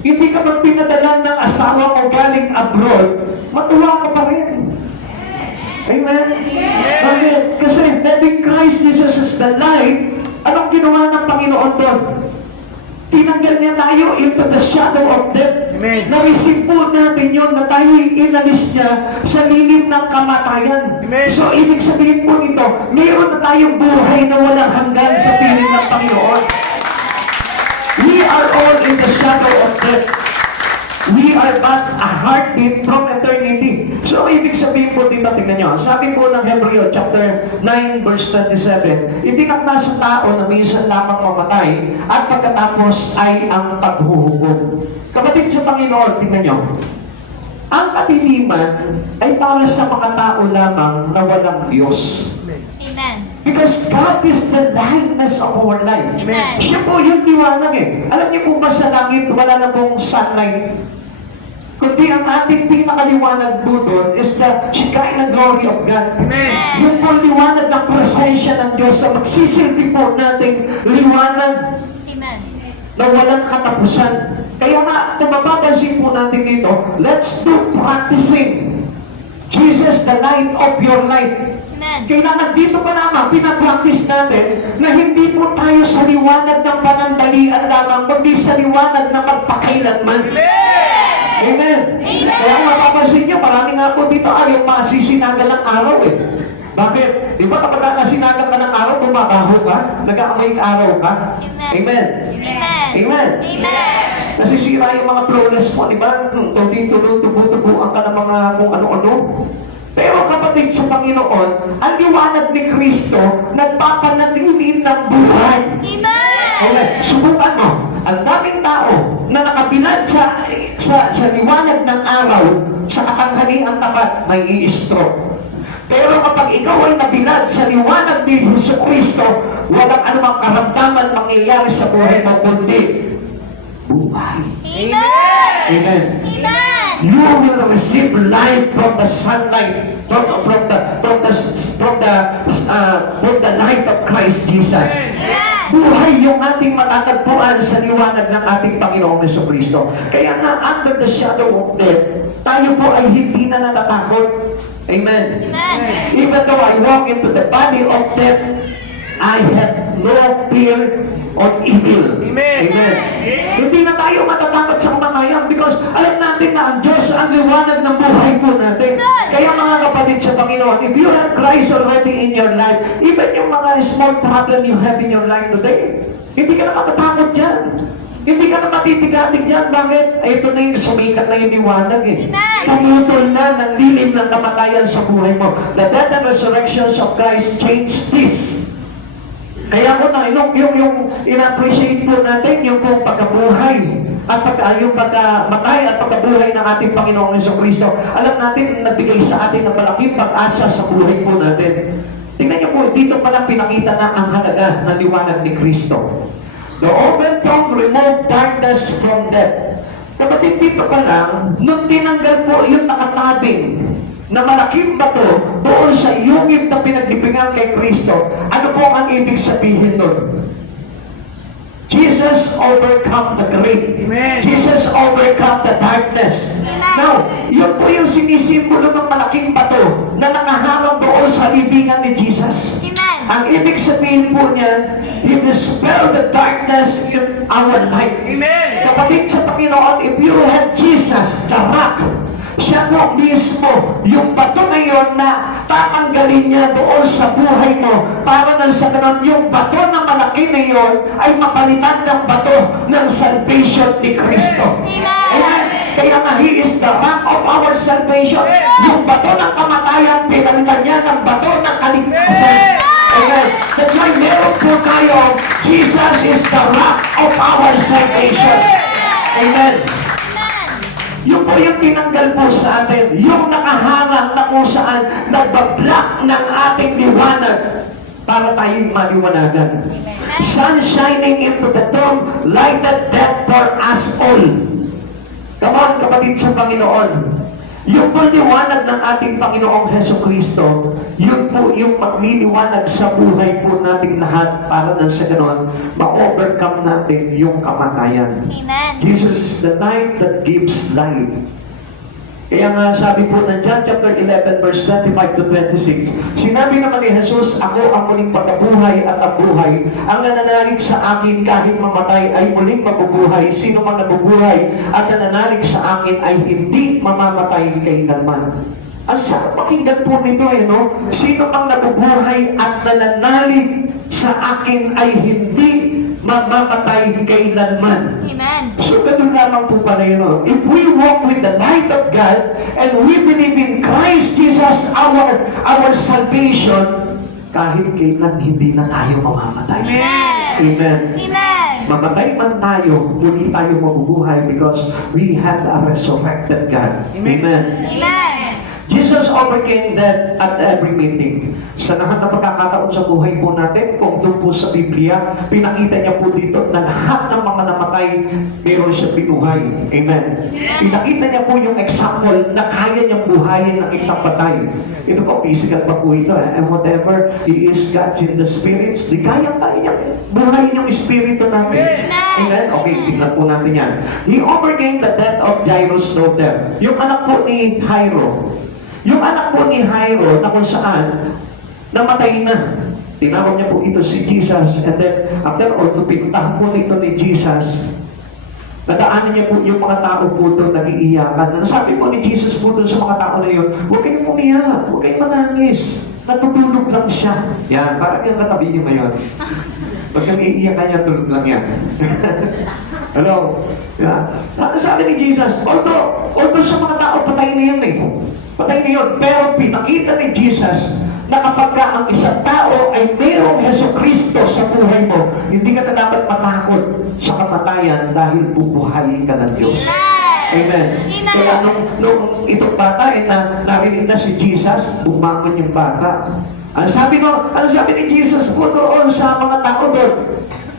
hindi ka magpinadala ng asawa mo galing abroad, matuwa ka pa rin. Amen? Bakit? Kasi having Christ Jesus as the light, anong ginawa ng Panginoon doon? Tinanggal niya tayo into the shadow of death. Amen. Na-receive po natin yun na tayo inalis niya sa lilim ng kamatayan. Amen. So, ibig sabihin po nito, mayroon na tayong buhay na walang hanggan sa piling ng Panginoon. We are all in the shadow of death. We are but a heartbeat from eternity. So, ibig sabihin po dito, tingnan nyo. Sabi po ng Hebreo chapter 9 verse 27, itinakda sa tao na minsan lamang mamatay at pagkatapos ay ang paghuhukom. Kapatid sa Panginoon, tingnan nyo. Ang kadiliman ay para sa mga tao lamang na walang Diyos. Amen. Because God is the lightness of our life. Amen. Siya po yung liwanag eh. Alam niyo po ba sa langit, wala na pong sunlight. Kundi ang ating pinakaliwanag po doon is the Shekinah glory of God. Amen. Yung po liwanag ng presensya ng Diyos na magsisilbi po nating liwanag Amen. na walang katapusan. Kaya nga, kung mapapansin po natin dito, let's do practicing Jesus, the light of your life. Amen. Kailangan dito pa naman, pinapractice natin na hindi po tayo sa liwanag ng panandalian lamang, kundi sa liwanag na magpakailanman. Amen. Amen. Kaya kung mapapansin nyo, marami nga po dito ayaw masisinagan ng araw eh. Bakit? Di ba kapag nasinagan ka ng araw, bumabaho ka, nag-aamoy araw ka? Amen. Amen. Amen. Amen. Nasisira yung mga flawless mo, di ba? Tuloy-tuloy-tubuan ka ng mga kung ano-ano. Pero kapatid sa Panginoon, ang liwanag ni Kristo, nagpapanatili ng buhay. Amen. Okay, subukan mo. Ang daming tao na nakabilad sa liwanag ng araw, sa katanghaliang tapat, may i-stroke. Pero kapag ikaw ay nabilad sa liwanag ni Hesus Kristo, walang anumang karamdaman mangyayari sa buhay mo, kundi buhay. Amen. Amen. Amen. You will receive life from the sunlight, from the light of Christ Jesus. Amen. Buhay yung ating matatagpuan sa liwanag ng ating Panginoong Jesucristo. Kaya nga, under the shadow of death, tayo po ay hindi na natatakot. Amen. Amen. Even though I walk into the valley of death, I have no fear of evil. Amen. Amen. Hindi na tayo matatakot sa kamatayan because alam natin na ang Diyos ang liwanag ng buhay po natin. Kaya mga kapatid sa Panginoon, if you have Christ already in your life, even yung mga small problem you have in your life today, hindi ka na matatakot dyan. Hindi ka na matitigatig yan. Bakit? Ay, ito na yung sumikat na yung liwanag eh. Amen. Pumutol na ng lilim ng kamatayan sa buhay mo. The death and resurrections of Christ changed this. Kaya ko na, yung in-appreciate po natin yung pong pagkabuhay at yung pagkamatay at pagkabuhay ng ating Panginoong Jesucristo. Alam natin, nagbigay sa atin ng malaking pag-asa sa buhay po natin. Tingnan niyo po, dito pala pinakita na ang halaga ng liwanag ni Kristo. The open tomb removed darkness from death. Kapatid, dito pa lang, nung tinanggal po yung nakatabing na malaking bato doon sa yungib na pinaglibingan kay Kristo, ano po ang ibig sabihin nun? Jesus overcome the grave. Amen. Jesus overcome the darkness. Amen. Now, yun po yung sinisimbolo ng malaking bato na nakaharang doon sa libingan ni Jesus. Amen. Ang ibig sabihin po niyan, He dispelled the darkness in our life. Amen. Kapatid sa Panginoon, if you have Jesus, the rock, siya po mismo, yung bato na yun na tatanggalin niya doon sa buhay mo para nang sa ganun, yung bato na malaki na yun ay mapalitan ng bato ng salvation ni Kristo. Amen. Kaya nga, He is the rock of our salvation. Yung bato ng kamatayan, pinalitan niya ng bato ng kaligtasan. Amen. That's why meron po tayo, Jesus is the rock of our salvation. Amen. Yung po yung tinanggal po sa atin, yung nakaharang na kung saan nagbablock ng ating liwanag para tayong maliwanagan. Sun shining into the tomb, lighted death for us all. Come on, kapatid sa Panginoon. Yung po liwanag ng ating Panginoong Jesucristo, yun po yung magliliwanag sa buhay po nating lahat para na sa ganon, ma-overcome natin yung kamatayan. Amen. Jesus is the light that gives life. Kaya nga sabi po ng John chapter 11 verse 25 to 26, sinabi naman ni Jesus, ako ang muling pagkabuhay at ang buhay. Ang nananalig sa akin kahit mamatay ay muling mabubuhay. Sino man nabubuhay at nananalig sa akin ay hindi mamamatay kailanman. Ang sarap pakinggan po nito no? Sino mang nabubuhay at nananalig sa akin ay hindi mamamatay kailanman. Amen. So, ganun lamang po pala yun. If we walk with the light of God and we believe in Christ Jesus, our salvation, kahit kailan hindi na tayo mamamatay. Amen. Amen. Amen. Mamatay man tayo, muli tayo mabubuhay because we have a resurrected God. Amen. Amen. Jesus overcame death at every meeting. Sa lahat ng pagkakataon sa buhay po natin, kung doon po sa Biblia, pinakita niya po dito na lahat ng mga namatay, meron siya binuhay. Amen. Pinakita niya po yung example na kaya niyang buhayin ng isang patay. Ito po, physical pa po ito. And whatever He is God's in the spirits, di kaya tayo niyang buhayin yung espiritu natin. Amen. Okay, tingnan po natin yan. He overcame the death of Jairus' daughter. Yung anak po ni Jairo, yung anak po ni Jairo na kung saan namatay na. Tinawag niya po ito si Jesus. And then, after all, nung pinuntahan po nito ni Jesus, nadaanan niya po yung mga tao po doon nag-iiyakan. Sabi po ni Jesus po doon sa mga tao na yun, huwag kayong umiyak, huwag kayong manangis. Natutulog lang siya. Yan, parang yung katabi niyo ngayon. Pag kang iiyakan niya, tulog lang yan. Hello? Yeah. Sabi ni Jesus, although sa mga tao, patay na yun eh. Patay na yun. Pero pinakita ni Jesus na kapag ka ang isang tao ay mayroong Jesucristo sa buhay mo, hindi ka na dapat matakot sa kamatayan dahil bubuhayin ka ng Diyos. Amen. Kaya nung itong bata ay narinig na si Jesus, bumangon yung bata. Ang sabi ni Jesus po doon sa mga tao doon,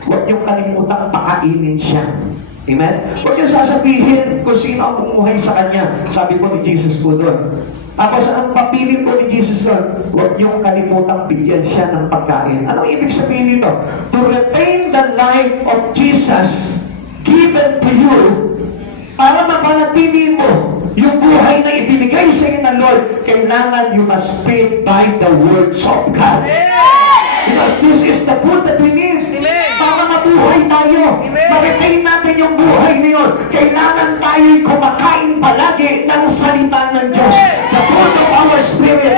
huwag niyong kalimutang pakainin siya. Amen? Huwag niyong sasabihin kung sino ang bumuhay sa kanya. Sabi po ni Jesus po doon. Tapos ang papili po ni Jesus doon, huwag niyong kalimutang bigyan siya ng pagkain. Anong ibig sabihin nito? To retain the life of Jesus given to you, para mapanatili mo yung buhay na ibinigay sa iyo ng Lord, kailangan you must feed by the words of God. Because this is the food that we need. Para mabuhay tayo. Ma-retain natin yung buhay na yun. Kailangan tayo'y kumakain palagi ng salita ng Diyos. The food of our spirit.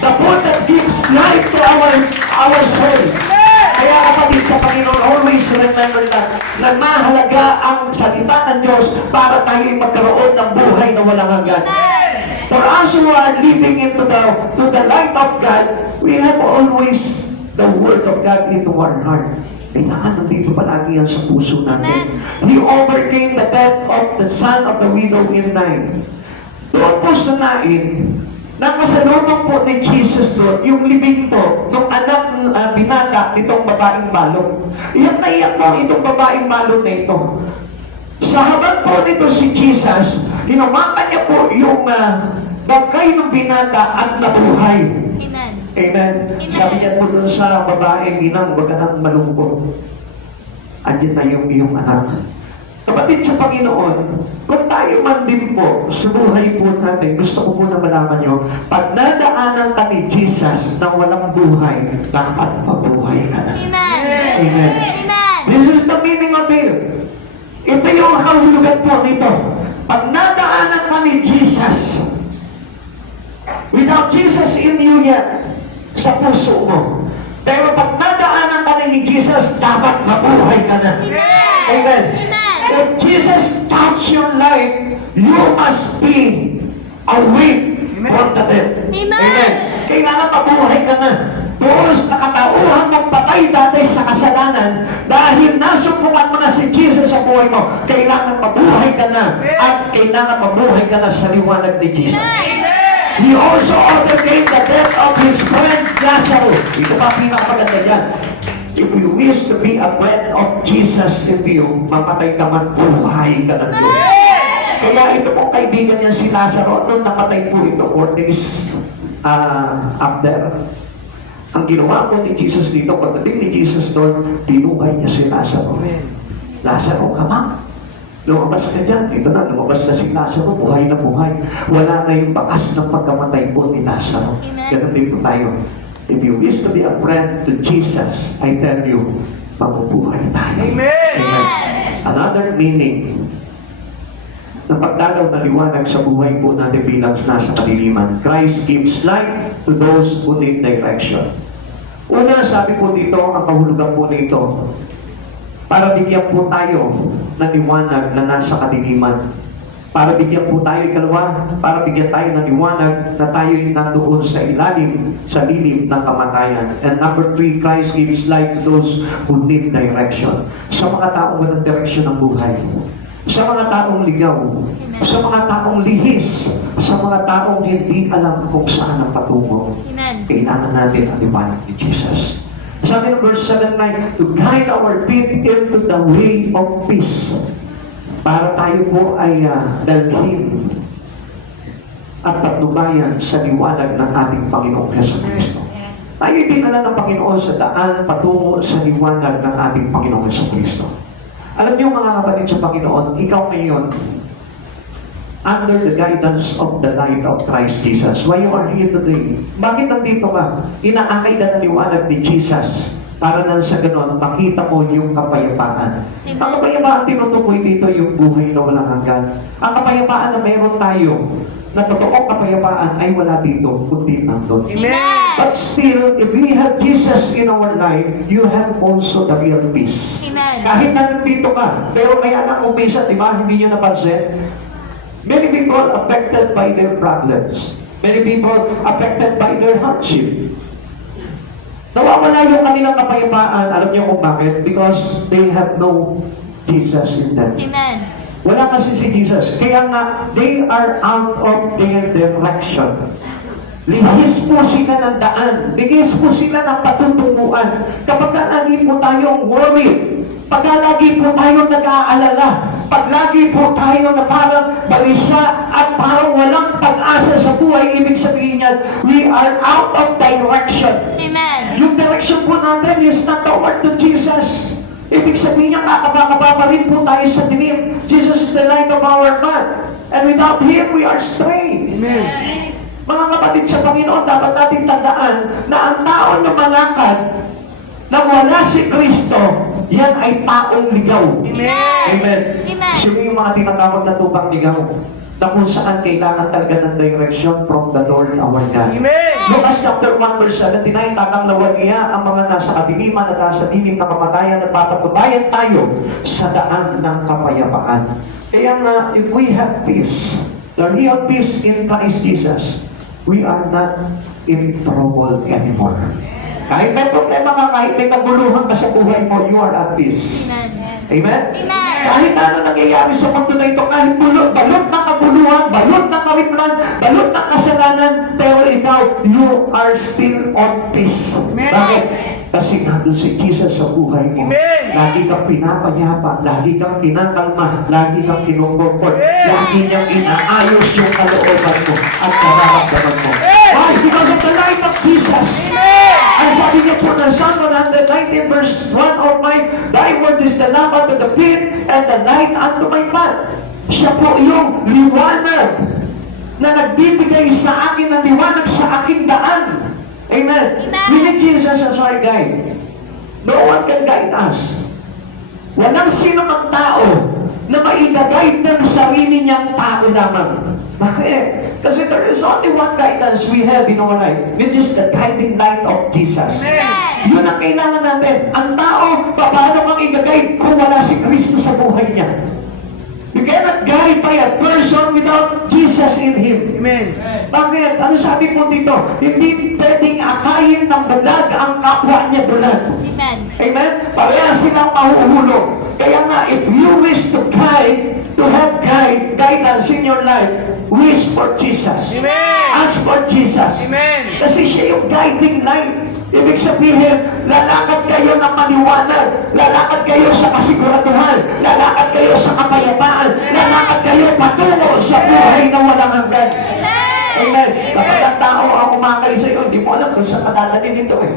The food that gives life to our soul. Kaya kapatid sa Panginoon, always remember that na mahalaga ang salita ng Diyos para tayo magkaroon ng buhay na walang hanggan. For us who are living into the light of God, we have always the Word of God into our heart. Kailangan nandito palagi yan sa puso natin. He overcame the death of the son of the widow in night. Doon po sa nain, nakasalubong po ni Jesus doon, yung libing po, nung anak binata nitong babaeng balong. Iyak na iyak po itong babaeng balong na ito. Sa habang po nito si Jesus, hinawakan niya po yung bangkay ng binata at nabuhay. Amen. Amen. Sabi niya po doon sa babaeng ginang, wag ka nang malungkot. Andiyan na yung iyong anak. Kapatid sa Panginoon, kung tayo man din po sa buhay po natin, gusto ko po na malaman nyo, pag nadaanan ka ni Jesus na walang buhay, dapat mabuhay ka na. Amen. Amen. Amen. This is the meaning of it. Ito yung kahulugan po nito. Pag nadaanan ka ni Jesus, without Jesus in you yet, sa puso mo. Pero pag nadaanan ka ni Jesus, dapat mabuhay ka na. Amen. Amen. Amen. If Jesus touch your life, you must be awake from the dead. Amen. Kailangan mabuhay ka na. Doon sa katauhan mong patay dati sa kasalanan, dahil nasumpungan mo na si Jesus sa buhay mo, kailangan mabuhay ka na. At kailangan mabuhay ka na sa liwanag ni Jesus. He also overcame the death of his friend Lazarus. Ito pa pinakapaganda yan. If you wish to be a friend of Jesus in you, mapatay ka man, buhay ka na Diyos. Kaya ito pong kaibigan niya si Lazarus, nung napatay po ito 4 days after. Ang ginawa po ni Jesus dito, pagdating ni Jesus doon, dinuhay niya si Lazarus. Lazarus, come on. Lumabas ka dyan. Ito na, lumabas na si Lazarus, buhay na buhay. Wala na yung bakas ng pagkamatay po ni Lazarus. Ganun dito tayo. If you wish to be a friend to Jesus, I tell you, mabubuhay tayo. Amen. Another meaning ng pagdalaw na liwanag sa buhay po natin bilang nasa kadiliman. Christ gives light to those who need direction. Una, sabi po dito, ang kahulugan po nito, para bigyan po tayo ng liwanag na nasa kadiliman. Para bigyan po tayo, ikalawa, para bigyan tayo ng liwanag na tayo'y nandoon sa ilalim, sa lilim ng kamatayan. And number 3, Christ gives light to those who need direction. Sa mga taong walang direksyon ng buhay. Sa mga taong ligaw. Sa mga taong lihis. Sa mga taong hindi alam kung saan ang patungo. Amen. Kailangan natin ang liwanag ni Jesus. Sabi ng verse 7, to guide our feet into the way of peace. Para tayo po ay dalhin at patnubayan sa liwanag ng ating Panginoong Jesucristo. Tayo dinala ng Panginoon sa daan patungo sa liwanag ng ating Panginoong Jesucristo. Alam niyo mga kapatid sa Panginoon, ikaw ngayon, under the guidance of the light of Christ Jesus. Why you are here today? Bakit nandito ka? Inaakay ka ng liwanag ni Jesus para na sa ganon, makita mo yung kapayapaan. Amen. Ang kapayapaan tinutukoy dito yung buhay na walang hanggan. Ang kapayapaan na meron tayo, na totoong kapayapaan ay wala dito, kundi nandun. Amen. But still, if we have Jesus in our life, you have also the real peace. Amen. Kahit nandito ka, pero kaya lang umisa, di ba, hindi nyo napansin? Many people affected by their problems. Many people affected by their hardship. Nawawala yung kanilang kapayapaan. Alam niyo kung bakit? Because they have no Jesus in them. Amen. Wala kasi si Jesus. Kaya nga, they are out of their direction. Lihis po sila ng daan. Lihis po sila ng patutunguhan. Kapag lagi po tayong worried, pag lagi po tayong nag-aalala, pag lagi po tayo na parang balisa at parang walang pag-asa sa buhay, ibig sabihin niyan, we are out of direction. Amen. Yung direction po natin is not toward to Jesus. Ibig sabihin niya, kakababa pa rin po tayo sa dilim. Jesus is the light of our path. And without Him, we are straying. Amen. Mga kapatid sa Panginoon, dapat natin tandaan na ang tao na malakad na wala si Kristo, yan ay taong ligaw. Amen. Amen. Amen. Sino yung mga tinatawag na tupang ligaw? na kung saan kailangan talaga ng direction from the Lord our God. Amen. Lucas chapter 1 verse 79, tatanglawan niya ang mga nasa kadiliman at nasa dilim na kamatayan at patatubayan tayo sa daan ng kapayapaan. Kaya nga, if we have peace, the real peace in Christ Jesus, we are not in trouble anymore. Kahit may problema ka, kahit may kaguluhan ka sa buhay mo, you are at peace. Amen. Amen? Amen. Kahit ano nangyayari sa mundo na ito, kahit balot ng kabuluhan, balot ng karitlan, balot ng kasalanan, pero ikaw, you are still on peace. Amen. Bakit? Kasi nandun si Jesus sa buhay mo. Amen. Lagi kang pinapayapa, lagi kang kinakalma, lagi kang kinukumport, Amen. lagi niyang inaayos yung kalooban mo at nararamdaman mo. Amen. Why? Because of the light of Jesus. Amen. Ang sabi niyo po ng Psalm 119 verse 1 of my, Thy word is the lamp unto the feet and the light unto my path. Siya po yung liwanag na nagbibigay sa akin ng liwanag sa aking daan. Amen. Amen. We need Jesus as our guide. No one can guide us. Walang sino mang tao na maigagayad ng sarili niyang tao lamang. Bakit? Kasi there is only one guidance we have in our life, which is the guiding light of Jesus. Amen. Yun ang kailangan natin. Ang tao, paano kang igagayad kung wala si Kristo sa buhay niya? You cannot guide by a person without Jesus in him. Amen. Bakit? Ano sabi po dito? Hindi pwedeng akayin ng bulag ang kapwa niya bulag. Amen. Amen? Pareha silang mahuhulog. Kaya nga, if you wish to guide, to have guidance in your life, wish for Jesus. Amen. Ask for Jesus. Amen. Kasi siya yung guiding light. Ibig sabihin, lalakad kayo ng maliwanag, lalakad kayo sa kasiguraduhan, lalakad kayo sa kapayapaan, lalakad kayo patungo sa buhay na walang hanggan. Amen. Kapag ang tao ang umakay sa iyo, hindi mo alam kung saan madadalhin ito eh.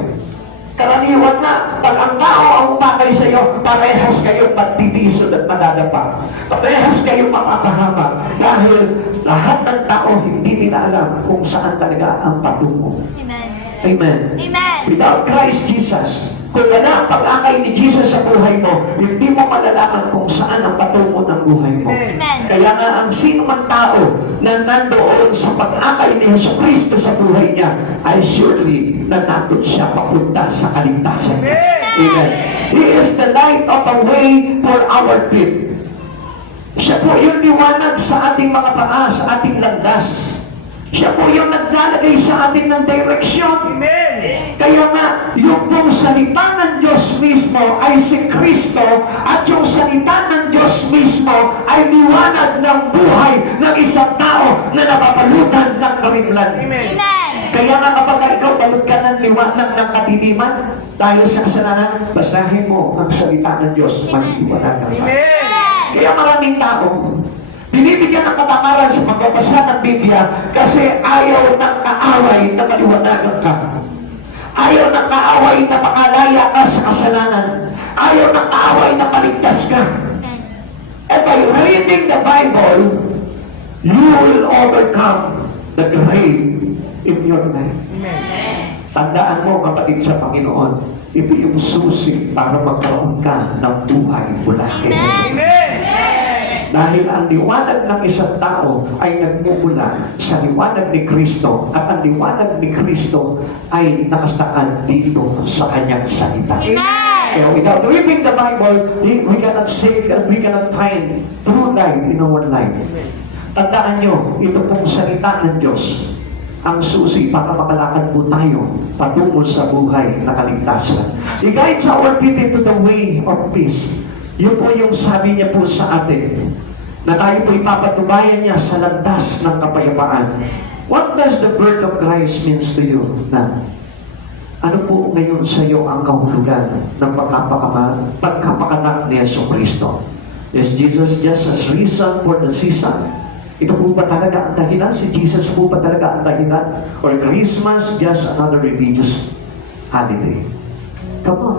Karaniwan na, pag ang tao ang umakay sa iyo, parehas kayong magtitisod at madadapa. Parehas kayong mapapahama. Dahil lahat ng tao hindi nila alam kung saan talaga ang patungo. Amen. Amen. Amen. Without Christ Jesus, kung wala ang pag-akay ni Jesus sa buhay mo, hindi mo malalaman kung saan ang patungo ng buhay mo. Amen. Kaya nga ang sino man tao na nandoon sa pag-akay ni Yesu Cristo sa buhay niya, ay surely na nandun siya papunta sa kaligtasan. Amen. Amen. He is the light of the way for our feet. Siya po yung liwanag sa ating mga paa, sa ating landas. Siya po yung naglalagay sa atin ng direksyon. Amen. Kaya nga, yung pong salita ng Diyos mismo ay si Kristo at yung salita ng Diyos mismo ay liwanag ng buhay ng isang tao na napapalutan ng karimlan. Amen. Amen. Kaya nga kapag ikaw balot ka ng liwanag ng kadiliman, dahil sa kasalanan, basahin mo ang salita ng Diyos, magtiwala ka. Amen. Kaya maraming tao, binibigyan ng katamaran sa pagbabasa ng Biblia kasi ayaw ng kaaway na maliwanagan ka. Ayaw ng kaaway na makalaya ka sa kasalanan. Ayaw ng kaaway na maligtas ka. And by reading the Bible, you will overcome the grave in your life. Tandaan mo, kapatid sa Panginoon, ito yung susi para magkaroon ka ng buhay mula kay Jesus. Amen. Dahil ang liwanag ng isang tao ay nagmumula sa liwanag ni Kristo at ang liwanag ni Kristo ay nakasaad dito sa kanyang salita. Amen. Kaya without reading the Bible, we cannot say and we cannot find true life in our life. Tandaan nyo, ito pong salita ng Diyos ang susi para makalakad po tayo patungo sa buhay na kaligtasan. He guides our feet into the way of peace. Yun po yung sabi niya po sa atin, na tayo po ipapatubayan niya sa landas ng kapayapaan. What does the birth of Christ means to you? Na, ano po ngayon sa iyo ang kahulugan ng pagkapakanak ni Yesu Cristo? Is Jesus just as reason for the season? Ito po ba talaga ang dahilan? Si Jesus po ba talaga ang dahilan? Or Christmas just another religious holiday? Come on.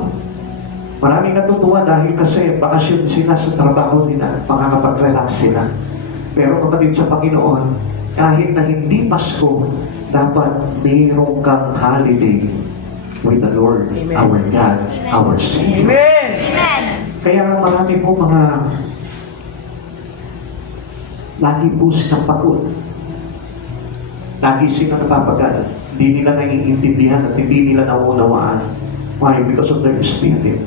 Maraming natutuwa dahil kasi bakasyon sila sa trabaho nila, makakapag-relax sila. Pero kapatid sa Panginoon, kahit na hindi Pasko, dapat mayroong kang holiday with the Lord, Amen. our God, our Savior. Amen. Amen. Kaya marami po mga Lagi po silang pagod. Lagi silang napapagal. Hindi nila naiintindihan at hindi nila nauunawaan. Why? Because of their spirit.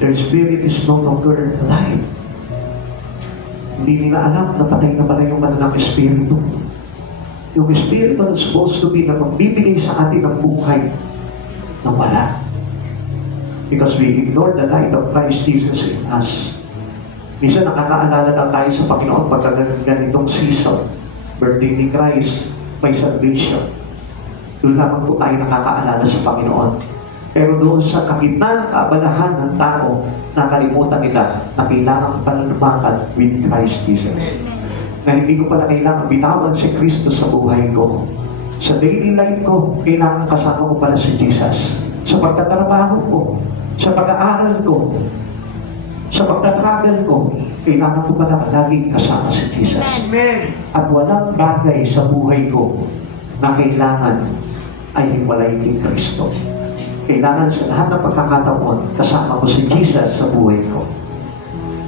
Their spirit is no longer alive. Hindi nila alam na patay na pala yung kanilang espiritu. Yung espiritu na supposed to be na magbibigay sa atin ng buhay na wala. Because we ignore the light of Christ Jesus in us. Minsan nakakaalala lang tayo sa Panginoon pagka ganitong season. Birthday ni Christ, may salvation. Doon lamang po tayo nakakaalala sa Panginoon. Pero doon sa kakitna ng kaabalahan ng tao, nakalimutan nila na kailangan pala lumakad with Christ Jesus. Na hindi ko pala kailangan bitawan si Kristo sa buhay ko. Sa daily life ko, kailangan kasama ko pala si Jesus. Sa pagtatrabaho ko, sa pag-aaral ko, sa pagtatravel ko, kailangan ko pala laging kasama si Jesus. Amen. At walang bagay sa buhay ko na kailangan ay hiwalay kay Kristo. Kailangan sa lahat ng pagkakataon, kasama ko si Jesus sa buhay ko.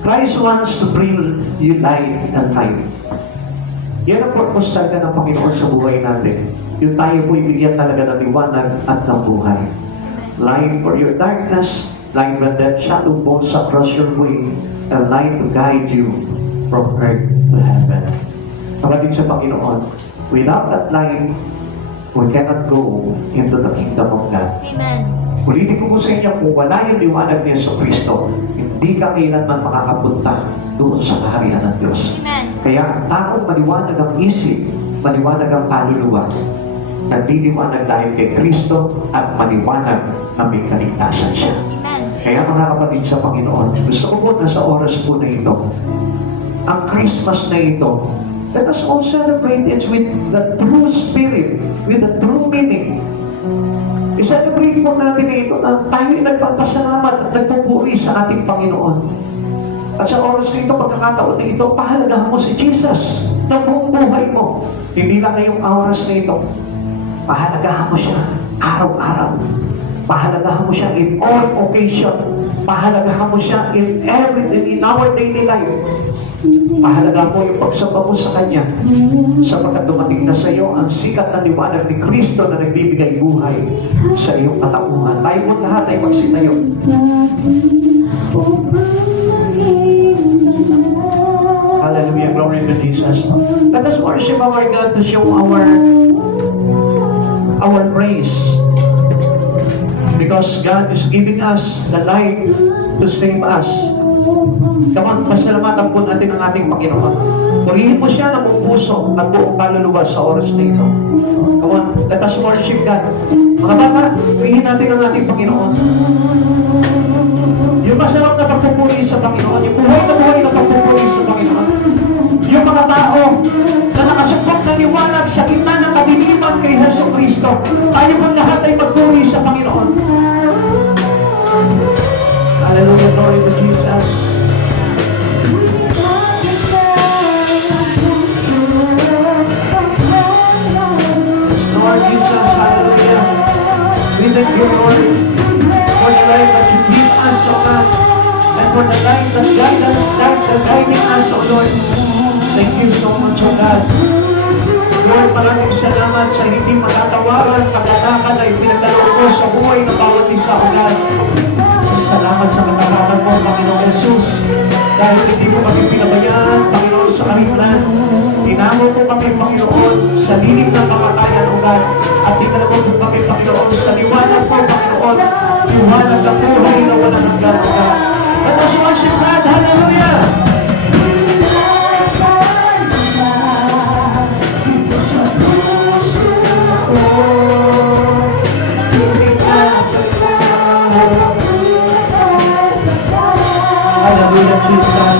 Christ wants to bring you light and life. Yan ang purpose talaga ng Panginoon sa buhay natin. Yung tayo po ibigyan talaga ng liwanag at ng buhay. Light for your darkness, light when that shadow falls across your way, and light to guide you from earth to heaven. Kapatid sa Panginoon, without that light, we cannot go into the kingdom of God. Amen. Ulitin ko po sa inyo, kung wala yung liwanag ni Yesu Kristo, hindi ka kailanman makakapunta doon sa kaharian ng Diyos. Amen. Kaya ang taong maliwanag ang isip, maliwanag ang kaluluwa, nagliliwanag dahil kay Kristo at maliwanag na may kaligtasan siya. Amen. Kaya mga kapatid sa Panginoon, gusto ko po na sa oras po na ito, ang Christmas na ito, let us all celebrate it with the true spirit, with the true meaning. I-celebrate po natin na ito na tayo'y nagpapasalamat at nagpupuri sa ating Panginoon. At sa oras na ito, pagkakataon na ito, pahalagahan mo si Jesus ng buong buhay mo. Hindi lang ngayong oras na ito. Pahalagahan mo siya araw-araw. Pahalagahan mo siya in all occasion. Pahalagahan mo siya in everything in our daily life. Pahalagahan mo yung pagsamba mo sa Kanya sapagkat dumating na sa iyo ang sikat na liwanag ni Kristo na nagbibigay buhay sa iyong katauhan. Tayo po lahat ay magsitayo. Hallelujah, glory to Jesus. Let us worship our God to show our praise. Because God is giving us the light to save us. Come on, pasalamatan po natin ang ating Panginoon. Purihin mo siya ng buong puso at buong kaluluwa sa oras na ito. Come on, let us worship God. Mga bata, purihin natin ang ating Panginoon. Yung masarap na pagpupuri sa Panginoon, yung buhay na pagpupuri sa Panginoon. Yung mga tao na nakasupot ng liwanag sa gitna ng kadiliman kay Hesus Kristo, tayo po lahat ay magpuri sa Panginoon. Hallelujah, glory to Jesus. Lord Jesus, hallelujah. We thank you, Lord, for the life that you give us, O God, and for the life that guides us, life that guiding us, O Lord. Thank you so much, O God. Lord, maraming salamat sa hindi matatawaran pagkatakan na ipinagdalo ko sa buhay ng bawat isa, O God. Salamat sa katawaran mo, Panginoon Jesus. Dahil hindi mo kami pinabayaan, Panginoon, sa kalimlan. Tinamo mo kami, Panginoon, sa lilim ng kamatayan, O God. At tinamo mo kami, Panginoon, sa liwanag mo, Panginoon. Liwanag na buhay na walang hanggan, O God. Let us worship God. Hallelujah! Hallelujah, Jesus.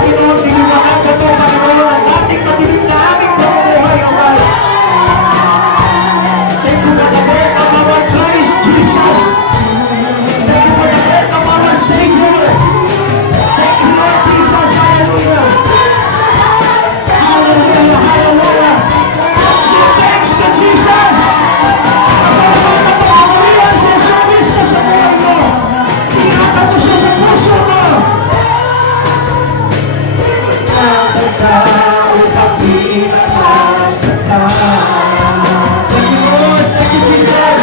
Panginoon, diliwanag ka po, Panginoon, ang ating madilim na aming buhay, O God. Thank you for the work of our Christ Jesus. Thank you for the work of our Savior. Thank you, Lord Jesus. Hallelujah. Hallelujah. Hallelujah. Let's give thanks to Jesus. Pasalamat na pangawalian sa service sa buhay mo. Ingatan mo siya sa puso mo. Ang tao upang pinakasata. Thank you, Lord. Thank you, Jesus.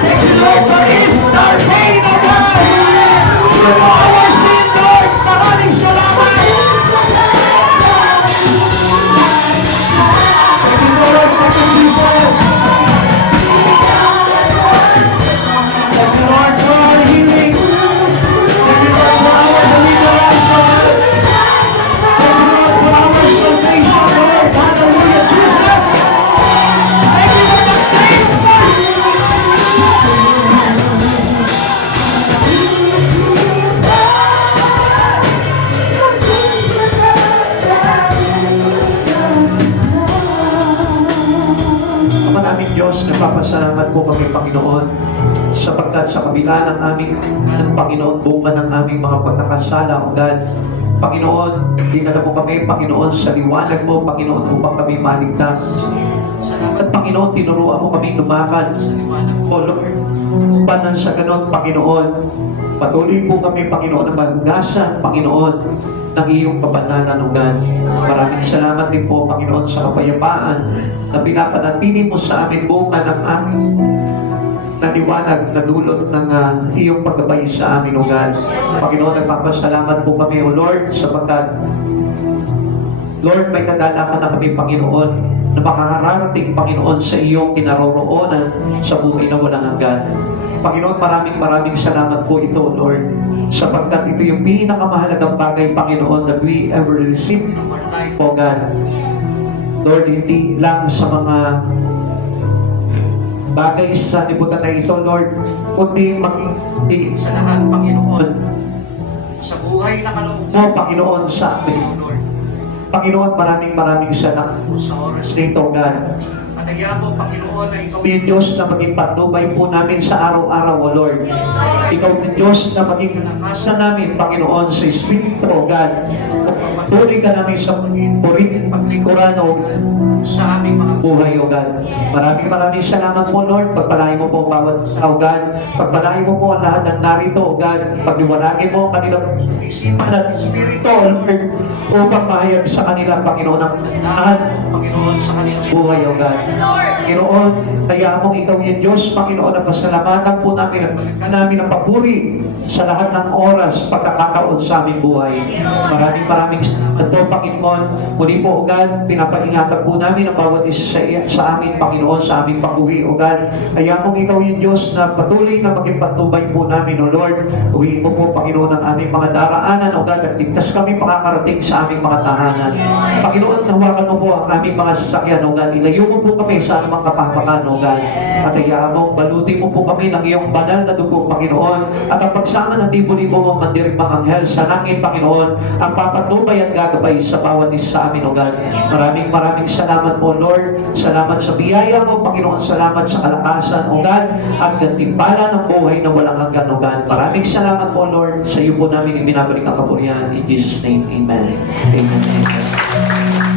Thank you, Lord, for Easter pain, O God. For our sin, Lord. Maraming salamat. Thank you, Lord. Thank you, Jesus. Thank you, Lord, for our healing. Thank you, Lord, for our deliverance, Lord. Thank you, Lord, for our salvation, Lord. Hallelujah, Jesus. Thank you for the faithful. Ama naming Diyos, nagpapasalamat po kami, Panginoon, sapagkat sa kabila ng aming Panginoon, bunga ng aming mga pagkakasala, O God. Panginoon, dinala mo kami, Panginoon, sa liwanag mo, Panginoon, upang kami maligtas. At Panginoon, tinuruan mo kami lumakad sa liwanag mo, Lord. Upang sa ganon, Panginoon, patuloy po kami, Panginoon, na magdasan, Panginoon, ng iyong kapanalan, O God. Maraming salamat din po, Panginoon, sa kapayapaan na pinapanatili mo sa amin bunga ng aming naliwanag na dulot ng iyong paggabay sa amin, O God. Panginoon, nagpapasalamat po kami, O Lord, sapagkat Lord, may kagalakan na kami, Panginoon, na makakarating, Panginoon, sa iyong kinaroroonan sa buhay na walang hanggan. Panginoon, maraming salamat po ito, Lord, sapagkat ito yung pinakamahalagang bagay, Panginoon, that we ever receive in our life, O God. Lord, hindi lang sa mga bagay sa libutan na ito, Lord, kundi maging sa lahat, Panginoon, sa buhay na kaloob mo, Panginoon, sa amin, Lord. Panginoon, maraming salamat po sa oras nito, God. Kaya po, Panginoon, na ikaw yung Diyos na maging patnubay po namin sa araw-araw, O Lord. Ikaw yung Diyos na maging nakasa namin, Panginoon, sa Espiritu, O God. Patuloy ka namin sa puritin paglingkuran, O God, sa aming mga buhay, O God. Maraming salamat po, Lord. Pagpalain mo po bawat isa, O God. Pagpalain mo po ang lahat ng narito, O God. Pagliwanagin mo ang kanilang isipan at Espiritu, O Lord, upang mahayag sa kanila, Panginoon, ang lahat, Panginoon, sa kanilang buhay, O God. Panginoon, kaya mong ikaw yung Diyos, Panginoon, na pasalamatan po namin at balikan namin ang papuri sa lahat ng oras, pagkakataon sa aming buhay. Maraming salamat po, Panginoon. Muli po, O God, pinapaingatan po namin ang bawat isa sa amin, Panginoon, sa aming pag-uwi, O God. Kaya mong ikaw yung Diyos na patuloy na maging patnubay po namin, O Lord. Uwiin mo po, Panginoon, ang aming mga daraanan, O God, at ligtas kami makakarating sa aming mga tahanan. Panginoon, nahawakan mo po ang aming mga sasakyan, O God. Ilayo mo po kami sa anumang kapahamakan, O God. At kaya mo, balutin mo po kami ng iyong banal na dugo, Panginoon. At ang pagsama ng libo-libo mong mandirigmang anghel sa langit, Panginoon, ang papatnubay at gagabay sa bawat isa sa amin, O God. Maraming salamat po, Lord. Salamat sa biyaya mo, Panginoon. Salamat sa kalakasan, O God. At gantimpala ng buhay na walang hanggan, O God. Maraming salamat po, Lord. Sa iyo po namin ibinabalik ang kapurihan. In Jesus' name, Amen. Amen.